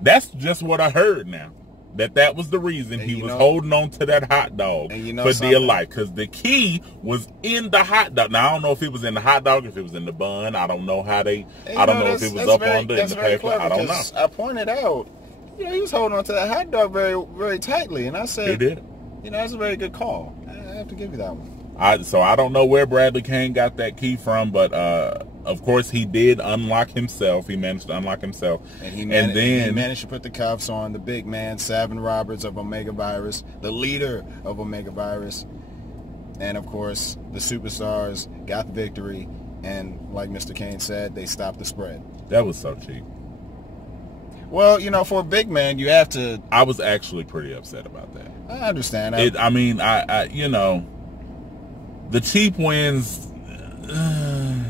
That's just what I heard. Now that was the reason he was holding on to that hot dog for dear life, because the key was in the hot dog. Now I don't know if it was in the hot dog, if it was in the bun. I don't know how they. I don't know if it was up under in the paper. I don't know. I pointed out, you know, he was holding on to that hot dog very, very tightly, and I said, he did. You know, that's a very good call. I have to give you that one. So I don't know where Bradley Kane got that key from, but of course he did unlock himself. He managed to unlock himself, and he managed to put the cuffs on the big man, Savin Roberts of Omega Virus, the leader of Omega Virus, and of course the Superstars got the victory. And like Mr. Kane said, they stopped the spread. That was so cheap. Well, you know, for a big man, you have to. I was actually pretty upset about that. I understand. I you know, the cheap wins. A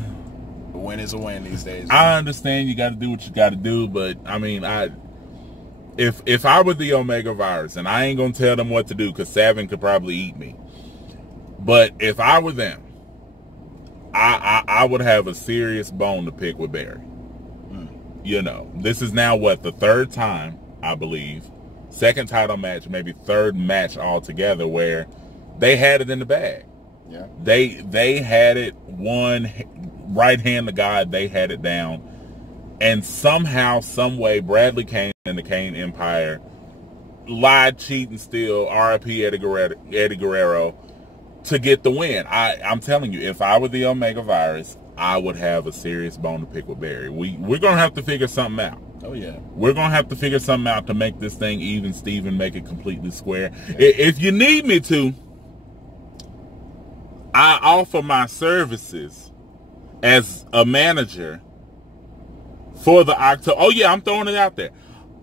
win is a win these days. I understand you got to do what you got to do, but I mean, if I were the Omega Virus, and I ain't gonna tell them what to do because Savin could probably eat me, but if I were them, I would have a serious bone to pick with Barry. You know, this is now what, the third time, I believe, second title match, maybe third match altogether where they had it in the bag. Yeah. They had it, one right hand to God, they had it down. And somehow, some way, Bradley Kane and the Kane Empire lied, cheat, and steal, R.I.P. Eddie Guerrero, to get the win. I'm telling you, if I were the Omega Virus, I would have a serious bone to pick with Barry. We're going to have to figure something out. Oh, yeah. We're going to have to figure something out to make this thing even, Steven, make it completely square. If you need me to, I offer my services as a manager for the October. Oh, yeah, I'm throwing it out there.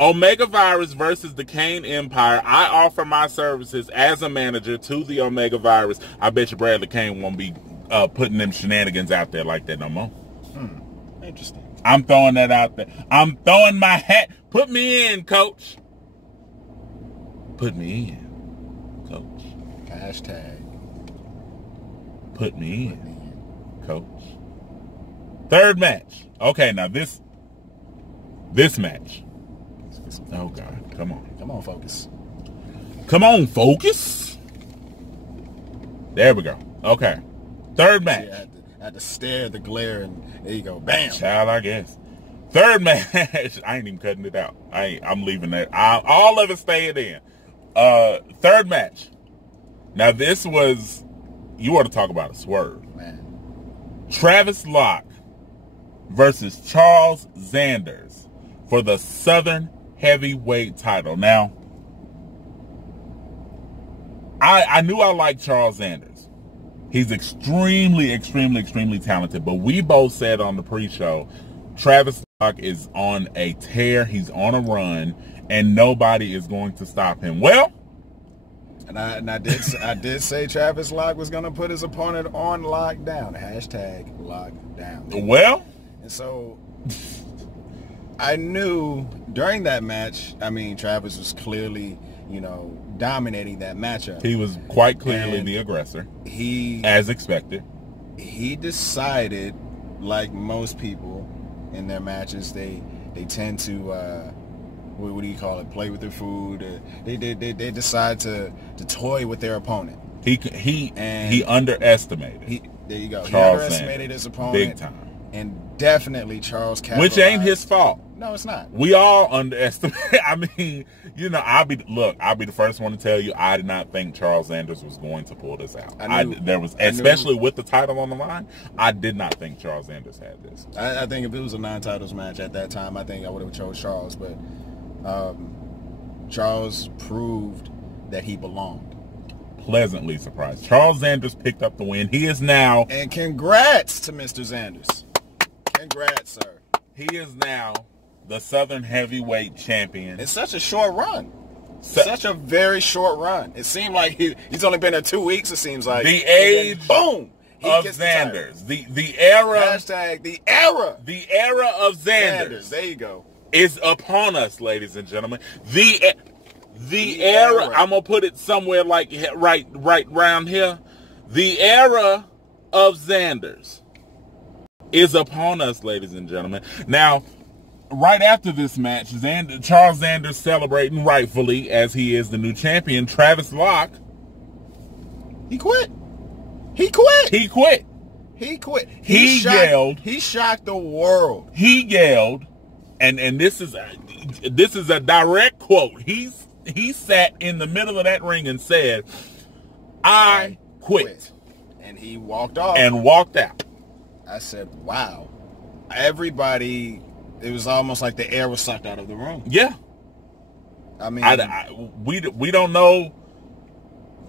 Omega Virus versus the Kane Empire. I offer my services as a manager to the Omega Virus. I bet you Bradley Kane won't be putting them shenanigans out there like that no more. Interesting. I'm throwing that out there. I'm throwing my hat. Put me in, coach. Put me in, coach. Hashtag. Put me in, coach. Third match. Okay, now this match. Oh, God. Come on. Come on, focus. Come on, focus. There we go. Okay. Third match. See, I had to stare at the glare, and there you go. Bam. Child, I guess. Third match. I ain't even cutting it out. I'm leaving that. All of it staying in. Third match. Now, this was, you want to talk about a swerve. Man. Travis Locke versus Charles Zanders for the Southern Heavyweight title. Now, I knew I liked Charles Zanders. He's extremely, extremely, extremely talented. But we both said on the pre-show, Travis Locke is on a tear. He's on a run, and nobody is going to stop him. Well, and I did say Travis Locke was going to put his opponent on lockdown. Hashtag lockdown. Well, and so I knew during that match, I mean, Travis was clearly, dominating that matchup. He was quite clearly the aggressor. As expected. He decided, like most people in their matches, they tend to what do you call it? Play with their food. They decide to toy with their opponent. He underestimated. There you go. Charles he underestimated Sanders, his opponent big time, and definitely Charles capitalized. Which ain't his fault. No, it's not. We all underestimate. I mean, I'll be the first one to tell you I did not think Charles Sanders was going to pull this out. Especially with the title on the line, I did not think Charles Sanders had this. I think if it was a non-titles match at that time, I think I would have chose Charles, but Charles proved that he belonged. Pleasantly surprised. Charles Sanders picked up the win. He is now... And congrats to Mr. Sanders. Congrats, sir. He is now the Southern Heavyweight Champion. It's such a short run. Such a very short run. It seemed like he's only been there 2 weeks, it seems like. The age boom, of Sanders. The era... Hashtag the era. The era of Sanders. There you go. Is upon us, ladies and gentlemen. The era, I'm going to put it somewhere like right around here. The era of Sanders is upon us, ladies and gentlemen. Now, right after this match, Charles Sanders celebrating rightfully as he is the new champion. Travis Locke. He quit. He yelled. He shocked the world. He yelled, and this is a direct quote. He sat in the middle of that ring and said, I quit. And he walked off. And walked out. I said, wow. Everybody, it was almost like the air was sucked out of the room. Yeah. I mean, we don't know.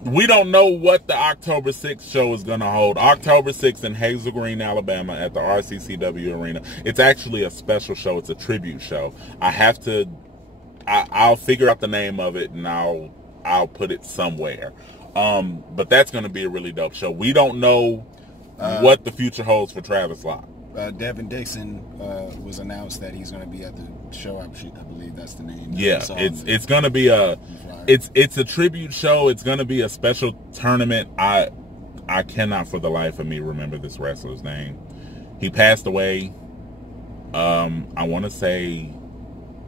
We don't know what the October 6th show is going to hold. October 6th in Hazel Green, Alabama at the RCCW Arena. It's actually a special show. It's a tribute show. I'll figure out the name of it and I'll put it somewhere. But that's going to be a really dope show. We don't know what the future holds for Travis Locke. Devin Dixon was announced that he's going to be at the show. I believe that's the name. Yeah, it's going to be it's a tribute show. It's going to be a special tournament. I cannot for the life of me remember this wrestler's name. He passed away. I want to say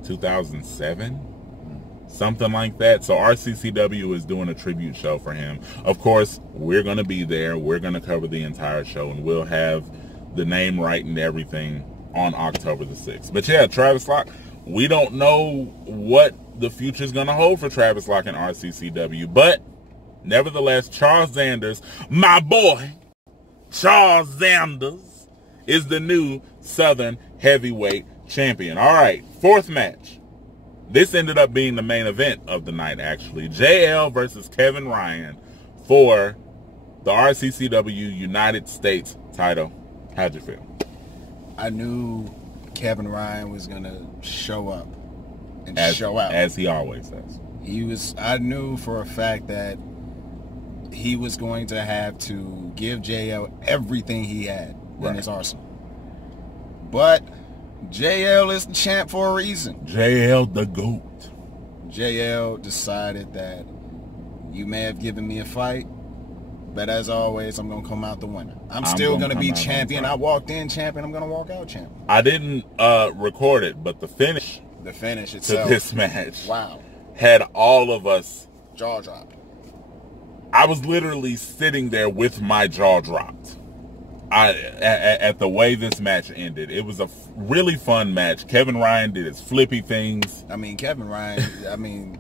2007, something like that. So RCCW is doing a tribute show for him. Of course, we're going to be there. We're going to cover the entire show, and we'll have the name right and everything on October the 6th. But yeah, Travis Locke, we don't know what the future is going to hold for Travis Locke and RCCW, but nevertheless, Charles Sanders, my boy, Charles Sanders, is the new Southern Heavyweight Champion. All right, fourth match. This ended up being the main event of the night, actually. JL versus Kevin Ryan for the RCCW United States title. How'd you feel? I knew Kevin Ryan was going to show up and show out. As he always does. I knew for a fact that he was going to have to give JL everything he had in his arsenal. But JL is the champ for a reason. JL the GOAT. JL decided that you may have given me a fight, but as always, I'm going to come out the winner. I'm still going to be champion. I walked in champion. I'm going to walk out champion. I didn't record it, but the finish itself to this match, wow, had all of us jaw dropped. I was literally sitting there with my jaw dropped. At the way this match ended. It was a really fun match. Kevin Ryan did his flippy things. I mean, Kevin Ryan,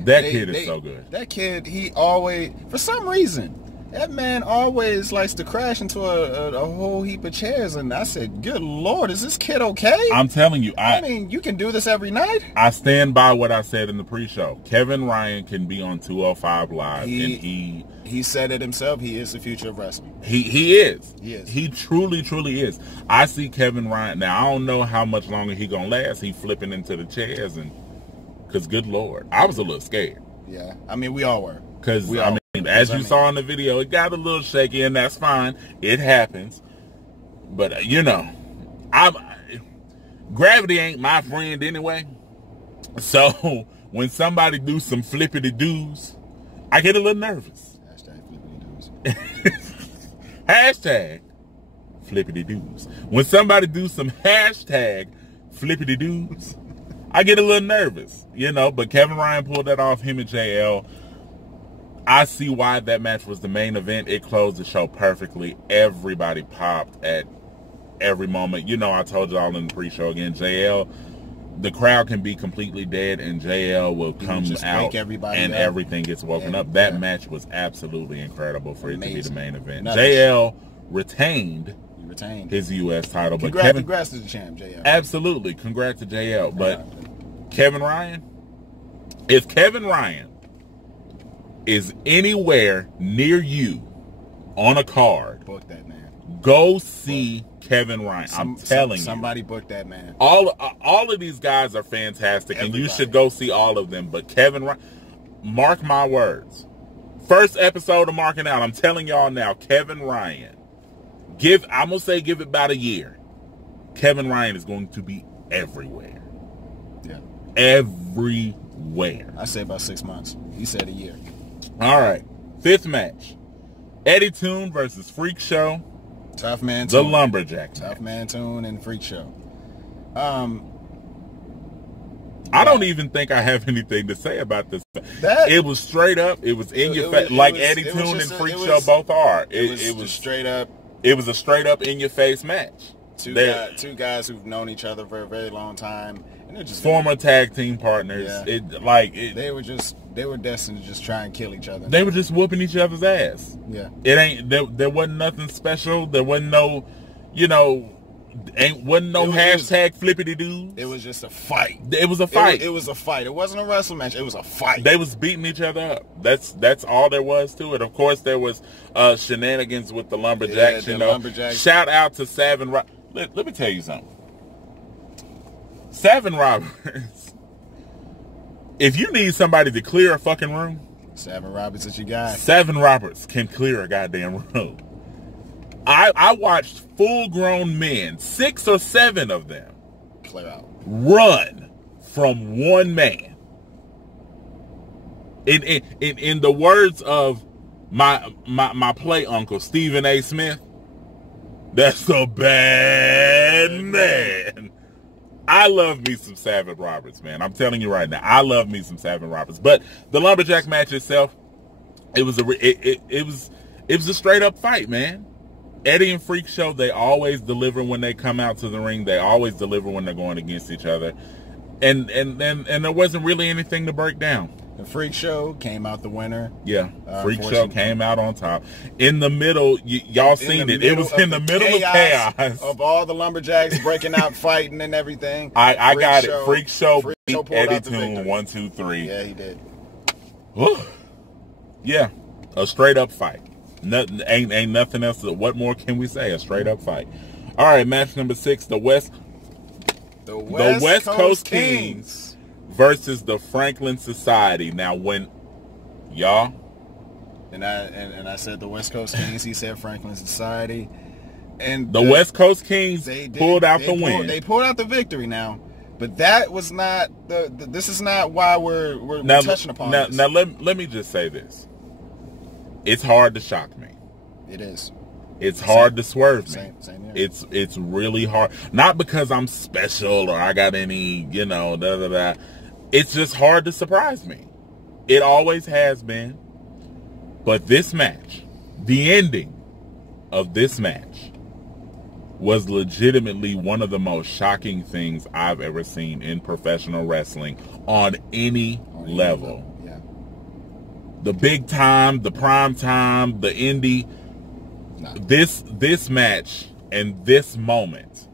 that kid is so good. That kid, he always, for some reason, that man always likes to crash into a whole heap of chairs. And I said, good Lord, is this kid okay? I'm telling you. I mean, you can do this every night? I stand by what I said in the pre-show. Kevin Ryan can be on 205 Live, and he said it himself. He is the future of wrestling. He is. He is. He truly, truly is. I see Kevin Ryan. Now, I don't know how much longer he going to last. He flipping into the chairs. Because, good Lord, I was a little scared. Yeah. I mean, we all were. Because, as you saw in the video, it got a little shaky, and that's fine. It happens. But, gravity ain't my friend anyway. So, when somebody do some flippity-doos, I get a little nervous. Hashtag flippity-doos. Hashtag flippity-doos. When somebody do some hashtag flippity-doos, I get a little nervous, you know, but Kevin Ryan pulled that off, him and JL. I see why that match was the main event. It closed the show perfectly. Everybody popped at every moment. You know, I told y'all in the pre-show again, JL, the crowd can be completely dead and JL will come out and everything gets woken up. That match was absolutely incredible for it to be the main event. JL retained his U.S. title. Congrats to the champ, JL. Absolutely. Congrats to JL. But Kevin Ryan, if Kevin Ryan is anywhere near you on a card, book that man. Go see Kevin Ryan. I'm telling you. Somebody book that man. All of these guys are fantastic, and you should go see all of them. But Kevin Ryan, mark my words. First episode of Marking Out, I'm telling y'all now, Kevin Ryan, I'm going to say give it about a year. Kevin Ryan is going to be everywhere. Yeah. Everywhere. I say about 6 months. He said a year. All right. 5th match. Eddie Toon versus Freak Show. Tough Man The Toon. Lumberjack. Tough Man Toon and Freak Show. I don't even think I have anything to say about this. It was straight up. It was in your face, like Eddie Toon and Freak Show both are. It was straight up. It was a straight up in your face match. Two guys who've known each other for a very long time, and they're just former tag team partners. Yeah. They were destined to just try and kill each other. They were just whooping each other's ass. Yeah. It ain't there wasn't nothing special. There wasn't no, hashtag flippity doos. It was just a fight. It was a fight. It was a fight. It wasn't a wrestling match. It was a fight. They was beating each other up. That's all there was to it. Of course, there was shenanigans with the Lumberjacks. Yeah, Lumberjacks. Shout out to Savin. Let me tell you something. Savin Roberts. If you need somebody to clear a fucking room, Savin Roberts is your guy. Savin Roberts can clear a goddamn room. I watched full-grown men, 6 or 7 of them, clear out, run from one man. In the words of my play uncle Stephen A. Smith, that's a bad man. I love me some Savin Roberts, man. I'm telling you right now, I love me some Savin Roberts. But the Lumberjack match itself, it was a straight up fight, man. Eddie and Freak Show, they always deliver when they come out to the ring. They always deliver when they're going against each other, and there wasn't really anything to break down. The Freak Show came out the winner. Yeah, Freak Show came out on top. In the middle, y'all seen it. It was in the middle of chaos. Of all the Lumberjacks breaking out, fighting and everything. I got it. Freak Show beat Eddie Toon 1, 2, 3. Yeah, he did. Yeah, a straight up fight. Ain't nothing else. What more can we say? A straight up fight. All right, match number 6. The West Coast Kings versus the Franklin Society. Now, when y'all and I said the West Coast Kings, he said Franklin Society, and the West Coast Kings pulled out the win. They pulled out the victory now, but that was not this is not why we're touching upon this. Now let me just say this. It's hard to shock me. It is. It's hard to swerve me. Same here. It's really hard. Not because I'm special or I got any, It's just hard to surprise me. It always has been. But this match, the ending of this match, was legitimately one of the most shocking things I've ever seen in professional wrestling on any level. Yeah. The big time, the prime time, the indie. No. This match and this moment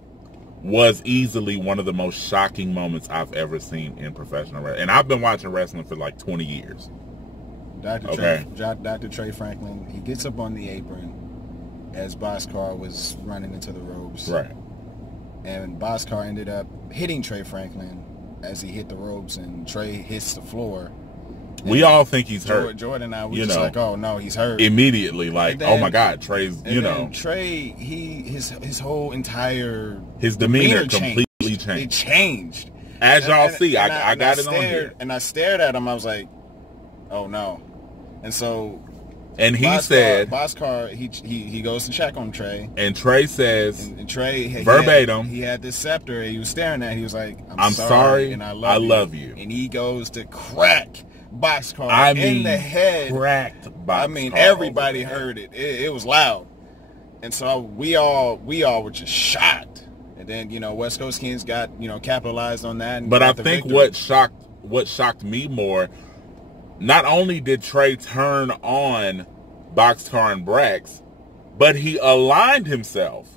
was easily one of the most shocking moments I've ever seen in professional wrestling. And I've been watching wrestling for like 20 years. Dr. Trey Franklin, he gets up on the apron as Boxcar was running into the ropes. Right. And Boxcar ended up hitting Trey Franklin as he hit the ropes, and Trey hits the floor. We all think he's hurt. Jordan and I were just like, oh no, he's hurt. Immediately, like, oh my God, Trey's, Trey, his whole entire his demeanor completely changed. It changed. As y'all see, I got it on here. And I stared at him. I was like, oh no. And so, and he said, Boxcar, he goes to check on Trey. And Trey says, and Trey verbatim, he had this scepter. He was staring at it. He was like, I'm sorry, and I love you. And he goes to crack Boxcar in the head. Cracked Boxcar. I mean, everybody heard it. It was loud. And so we all were just shocked. And then, West Coast Kings got, capitalized on that. And but I think what shocked me more, not only did Trey turn on Boxcar and Brax, but he aligned himself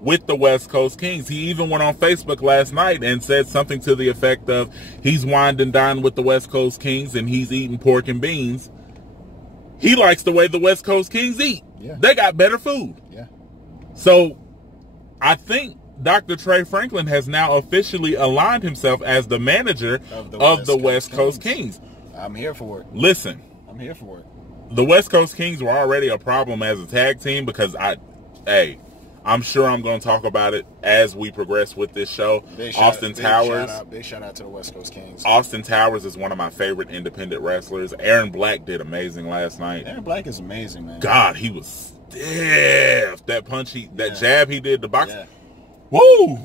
with the West Coast Kings. He even went on Facebook last night and said something to the effect of, he's wined and dined with the West Coast Kings and he's eating pork and beans. He likes the way the West Coast Kings eat. Yeah. They got better food. Yeah. So I think Dr. Trey Franklin has now officially aligned himself as the manager of the West Coast Kings. I'm here for it. Listen. I'm here for it. The West Coast Kings were already a problem as a tag team because I'm sure I'm going to talk about it as we progress with this show. Austin Towers. Big shout out to the West Coast Kings. Austin Towers is one of my favorite independent wrestlers. Aaron Black did amazing last night. Aaron Black is amazing, man. God, he was stiff. That punch, jab he did, the box. Yeah. Woo!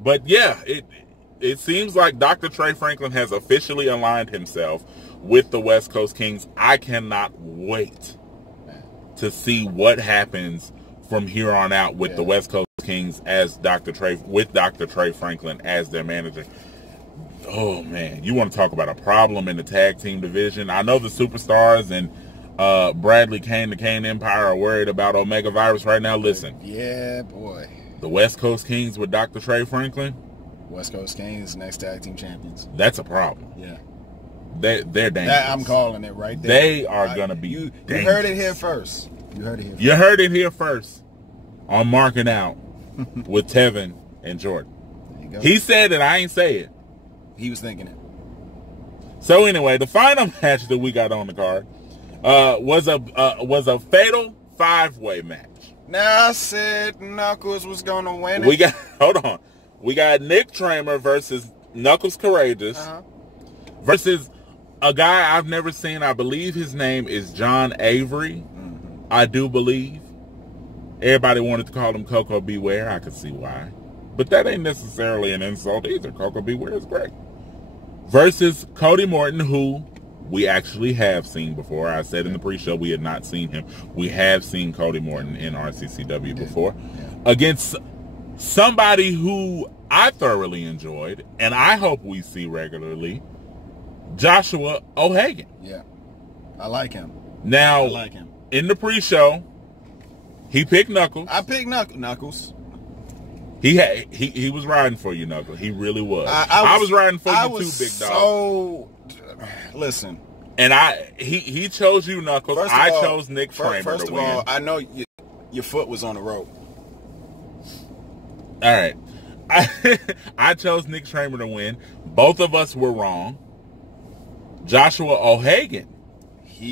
But yeah, it seems like Dr. Trey Franklin has officially aligned himself with the West Coast Kings. I cannot wait to see what happens from here on out with the West Coast Kings as Dr. Trey Franklin as their manager. Oh man, you want to talk about a problem in the tag team division? I know the Superstars and Bradley Kane, the Kane Empire, are worried about Omega Virus right now. Listen, yeah, boy, the West Coast Kings with Dr. Trey Franklin, West Coast Kings next tag team champions. That's a problem. Yeah, they're dangerous. I'm calling it right there. They are gonna be. You heard it here first. You heard it here first on Marking Out with Tevin and Jordan. There you go. He said it. I ain't say it. He was thinking it. So anyway, the final match that we got on the card was a fatal 5-way match. Now I said Knuckles was gonna win it. We got Nick Tramer versus Knuckles Courageous versus a guy I've never seen. I believe his name is John Avery. I do believe. Everybody wanted to call him Coco Beware. I could see why. But that ain't necessarily an insult either. Coco Beware is great. Versus Cody Morton, who we actually have seen before. I said in the pre-show we had not seen him. We have seen Cody Morton in RCCW before. Against somebody who I thoroughly enjoyed, and I hope we see regularly, Joshua O'Hagan. Yeah. I like him. Now, I like him. In the pre-show, he picked Knuckles. I picked Knuckles. He was riding for you, Knuckles. He really was. I was riding for you too, big dog. Listen. And he chose you, Knuckles. I chose Nick Tramer First to of win. all, I know your foot was on the rope. All right. I chose Nick Tramer to win. Both of us were wrong. Joshua O'Hagan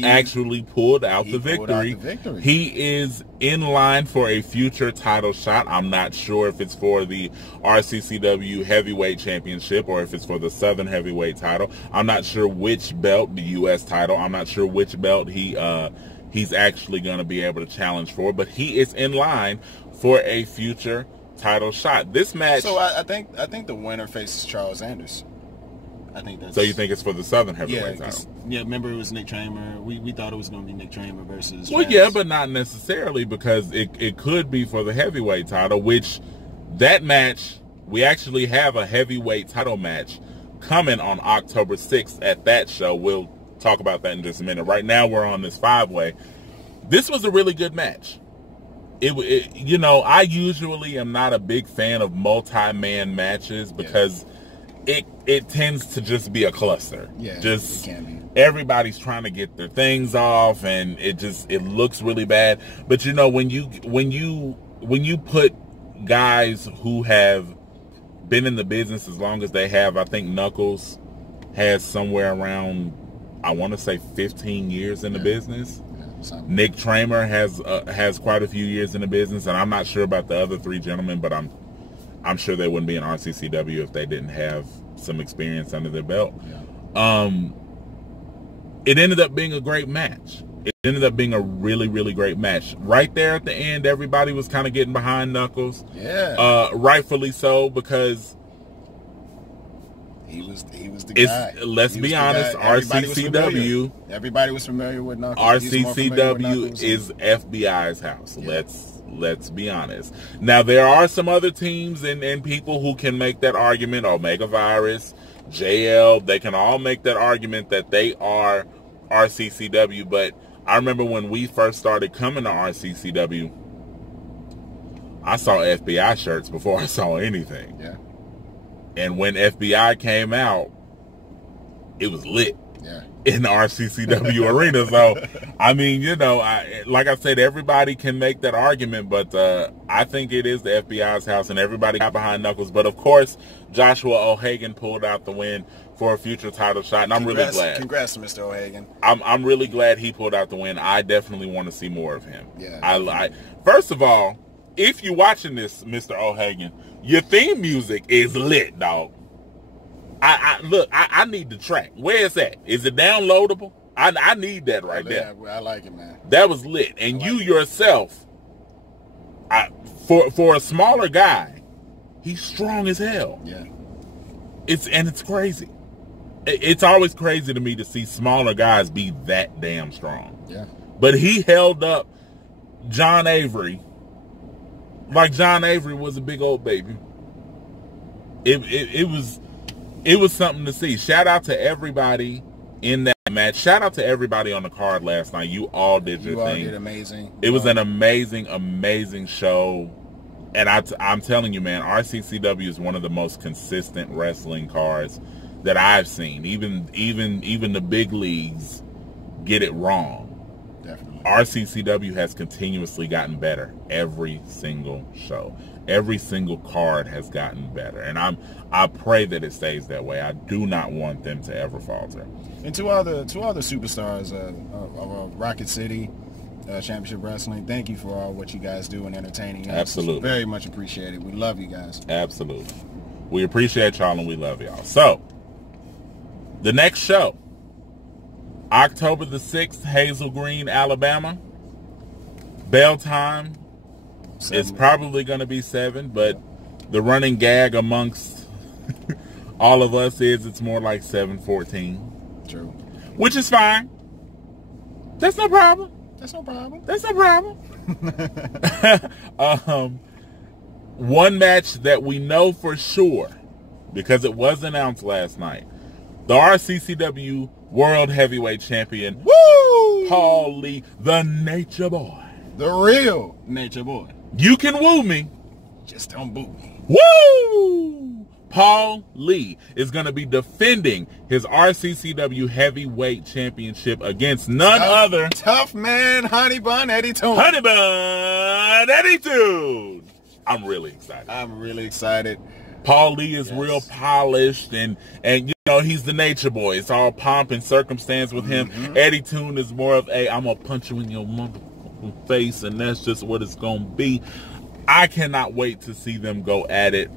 actually pulled out the victory. He is in line for a future title shot. I'm not sure if it's for the RCCW Heavyweight Championship or if it's for the Southern Heavyweight title. I'm not sure which belt, the U.S. title. I'm not sure which belt he's actually going to be able to challenge for, but he is in line for a future title shot. This match. So I think the winner faces Charles Anderson. I think that's. So you think it's for the Southern Heavyweight title? Yeah, remember it was Nick Tramer. We thought it was going to be Nick Tramer versus. Well, yeah, but not necessarily, because it could be for the heavyweight title, which that match, we actually have a heavyweight title match coming on October 6th at that show. We'll talk about that in just a minute. Right now we're on this 5-way. This was a really good match. I usually am not a big fan of multi-man matches because it tends to just be a cluster. Yeah, just it can be. Everybody's trying to get their things off, and it looks really bad. But when you put guys who have been in the business as long as they have, I think Knuckles has somewhere around, I want to say 15 years in the business. Nick Tramer has quite a few years in the business, and I'm not sure about the other three gentlemen, but I'm sure they wouldn't be in RCCW if they didn't have some experience under their belt. It ended up being a great match. It ended up being a really, really great match. Right there at the end, everybody was kind of getting behind Knuckles. Yeah. Rightfully so, because he was the guy. Let's be honest, RCCW. Everybody was familiar with Knuckles. RCCW is FBI's house. Yeah. Let's be honest. Now, there are some other teams and people who can make that argument. Omega Virus, JL, they can all make that argument that they are RCCW. But I remember when we first started coming to RCCW, I saw FBI shirts before I saw anything. Yeah. And when FBI came out, it was lit. Yeah. In the RCCW arena. So, I mean, you know, like I said, everybody can make that argument, but I think it is the FBI's house, and everybody got behind Knuckles. But, of course, Joshua O'Hagan pulled out the win for a future title shot, and I'm really glad. Congrats to Mr. O'Hagan. I'm really glad he pulled out the win. I definitely want to see more of him. Yeah. First of all, if you're watching this, Mr. O'Hagan, your theme music is lit, dog. Look, I need the track. Where is that? Is it downloadable? I need that right there. I like it, man. That was lit. And you yourself, for a smaller guy, he's strong as hell. Yeah. It's crazy. It's always crazy to me to see smaller guys be that damn strong. Yeah. But he held up John Avery like John Avery was a big old baby. It was something to see. Shout out to everybody in that match. Shout out to everybody on the card last night. You all did your thing. You all did amazing. It was an amazing, amazing show. And I'm telling you, man, RCCW is one of the most consistent wrestling cards that I've seen. Even the big leagues get it wrong. Definitely. RCCW has continuously gotten better every single show. Every single card has gotten better, and I pray that it stays that way. I do not want them to ever falter. And two other superstars of Rocket City Championship Wrestling, thank you for all what you guys do in entertaining us. Absolutely. It's very much appreciated. We love you guys. Absolutely. We appreciate y'all and we love y'all. So, the next show, October the 6th, Hazel Green, Alabama. Bell time. It's probably going to be 7, but the running gag amongst all of us is it's more like 7:14. True. Which is fine. That's no problem. That's no problem. That's no problem. One match that we know for sure, because it was announced last night, the RCCW World Heavyweight Champion, woo! Paul Lee, the Nature Boy. The real Nature Boy. You can woo me. Just don't boo me. Woo! Paul Lee is going to be defending his RCCW Heavyweight Championship against none other. Tough man, Honey Bun Eddie Toon. Honey Bun Eddie Toon. I'm really excited. I'm really excited. Paul Lee is real polished and you know, he's the Nature Boy. It's all pomp and circumstance with him. Eddie Toon is more of a, I'm going to punch you in your motherfucking face, and that's just what it's going to be. I cannot wait to see them go at it.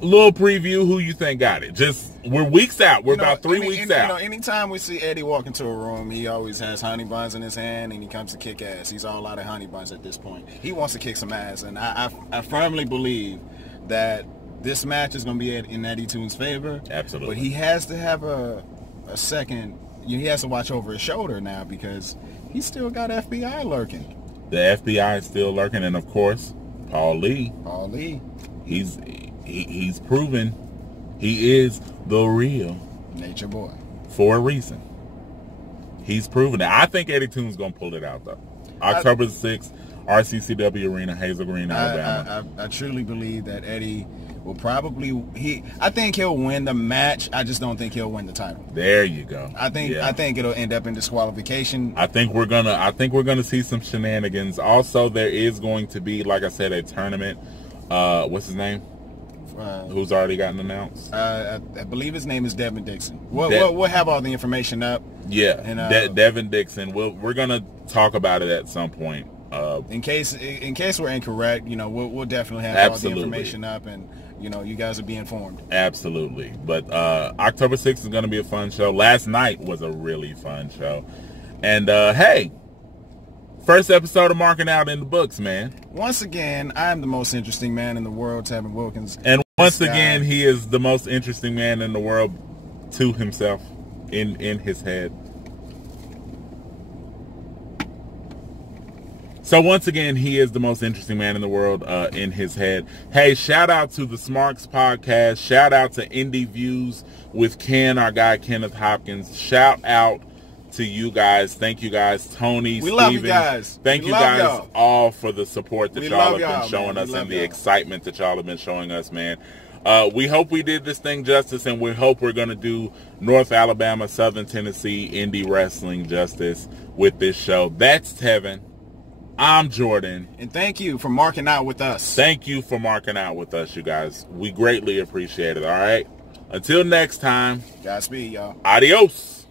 Little preview, who you think got it? Just, we're weeks out. We're about 3 weeks out. You know, anytime we see Eddie walk into a room, he always has honey buns in his hand, and he comes to kick ass. He's all out of honey buns at this point. He wants to kick some ass, and I firmly believe that this match is going to be in Eddie Toon's favor. Absolutely. But he has to have a second. He has to watch over his shoulder now because he's still got FBI lurking. The FBI is still lurking, and of course, Paul Lee. Paul Lee. He's proven he is the real Nature Boy for a reason. He's proven it. I think Eddie Toon's gonna pull it out though. October the 6th, RCCW Arena, Hazel Green, Alabama. I truly believe that Eddie will probably I think he'll win the match. I just don't think he'll win the title. There you go. I think it'll end up in disqualification. I think we're gonna see some shenanigans. Also, there is going to be, like I said, a tournament. What's his name? Who's already gotten announced? I believe his name is Devin Dixon. We'll have all the information up. Yeah, and Devin Dixon. We're gonna talk about it at some point. In case we're incorrect, we'll definitely have all the information up, and you guys will be informed. Absolutely. But October 6th is going to be a fun show. Last night was a really fun show. And hey, first episode of Marking Out in the books, man. Once again, I am the most interesting man in the world, Tevin Wilkins. And once again, he is the most interesting man in the world to himself, in his head. So once again, he is the most interesting man in the world in his head. Hey, shout out to the Smarks podcast. Shout out to Indie Views with Ken, our guy Kenneth Hopkins. Shout out to you guys. Thank you guys. Tony, we Steven. Love you guys. Thank you guys y'all. All for the support that y'all have been showing us and the y'all. excitement that y'all have been showing us, man. We hope we did this thing justice, and we hope we're going to do North Alabama, Southern Tennessee indie wrestling justice with this show. That's Tevin. I'm Jordan. And thank you for marking out with us. Thank you for marking out with us, you guys. We greatly appreciate it, all right? Until next time. Godspeed, y'all. Adios.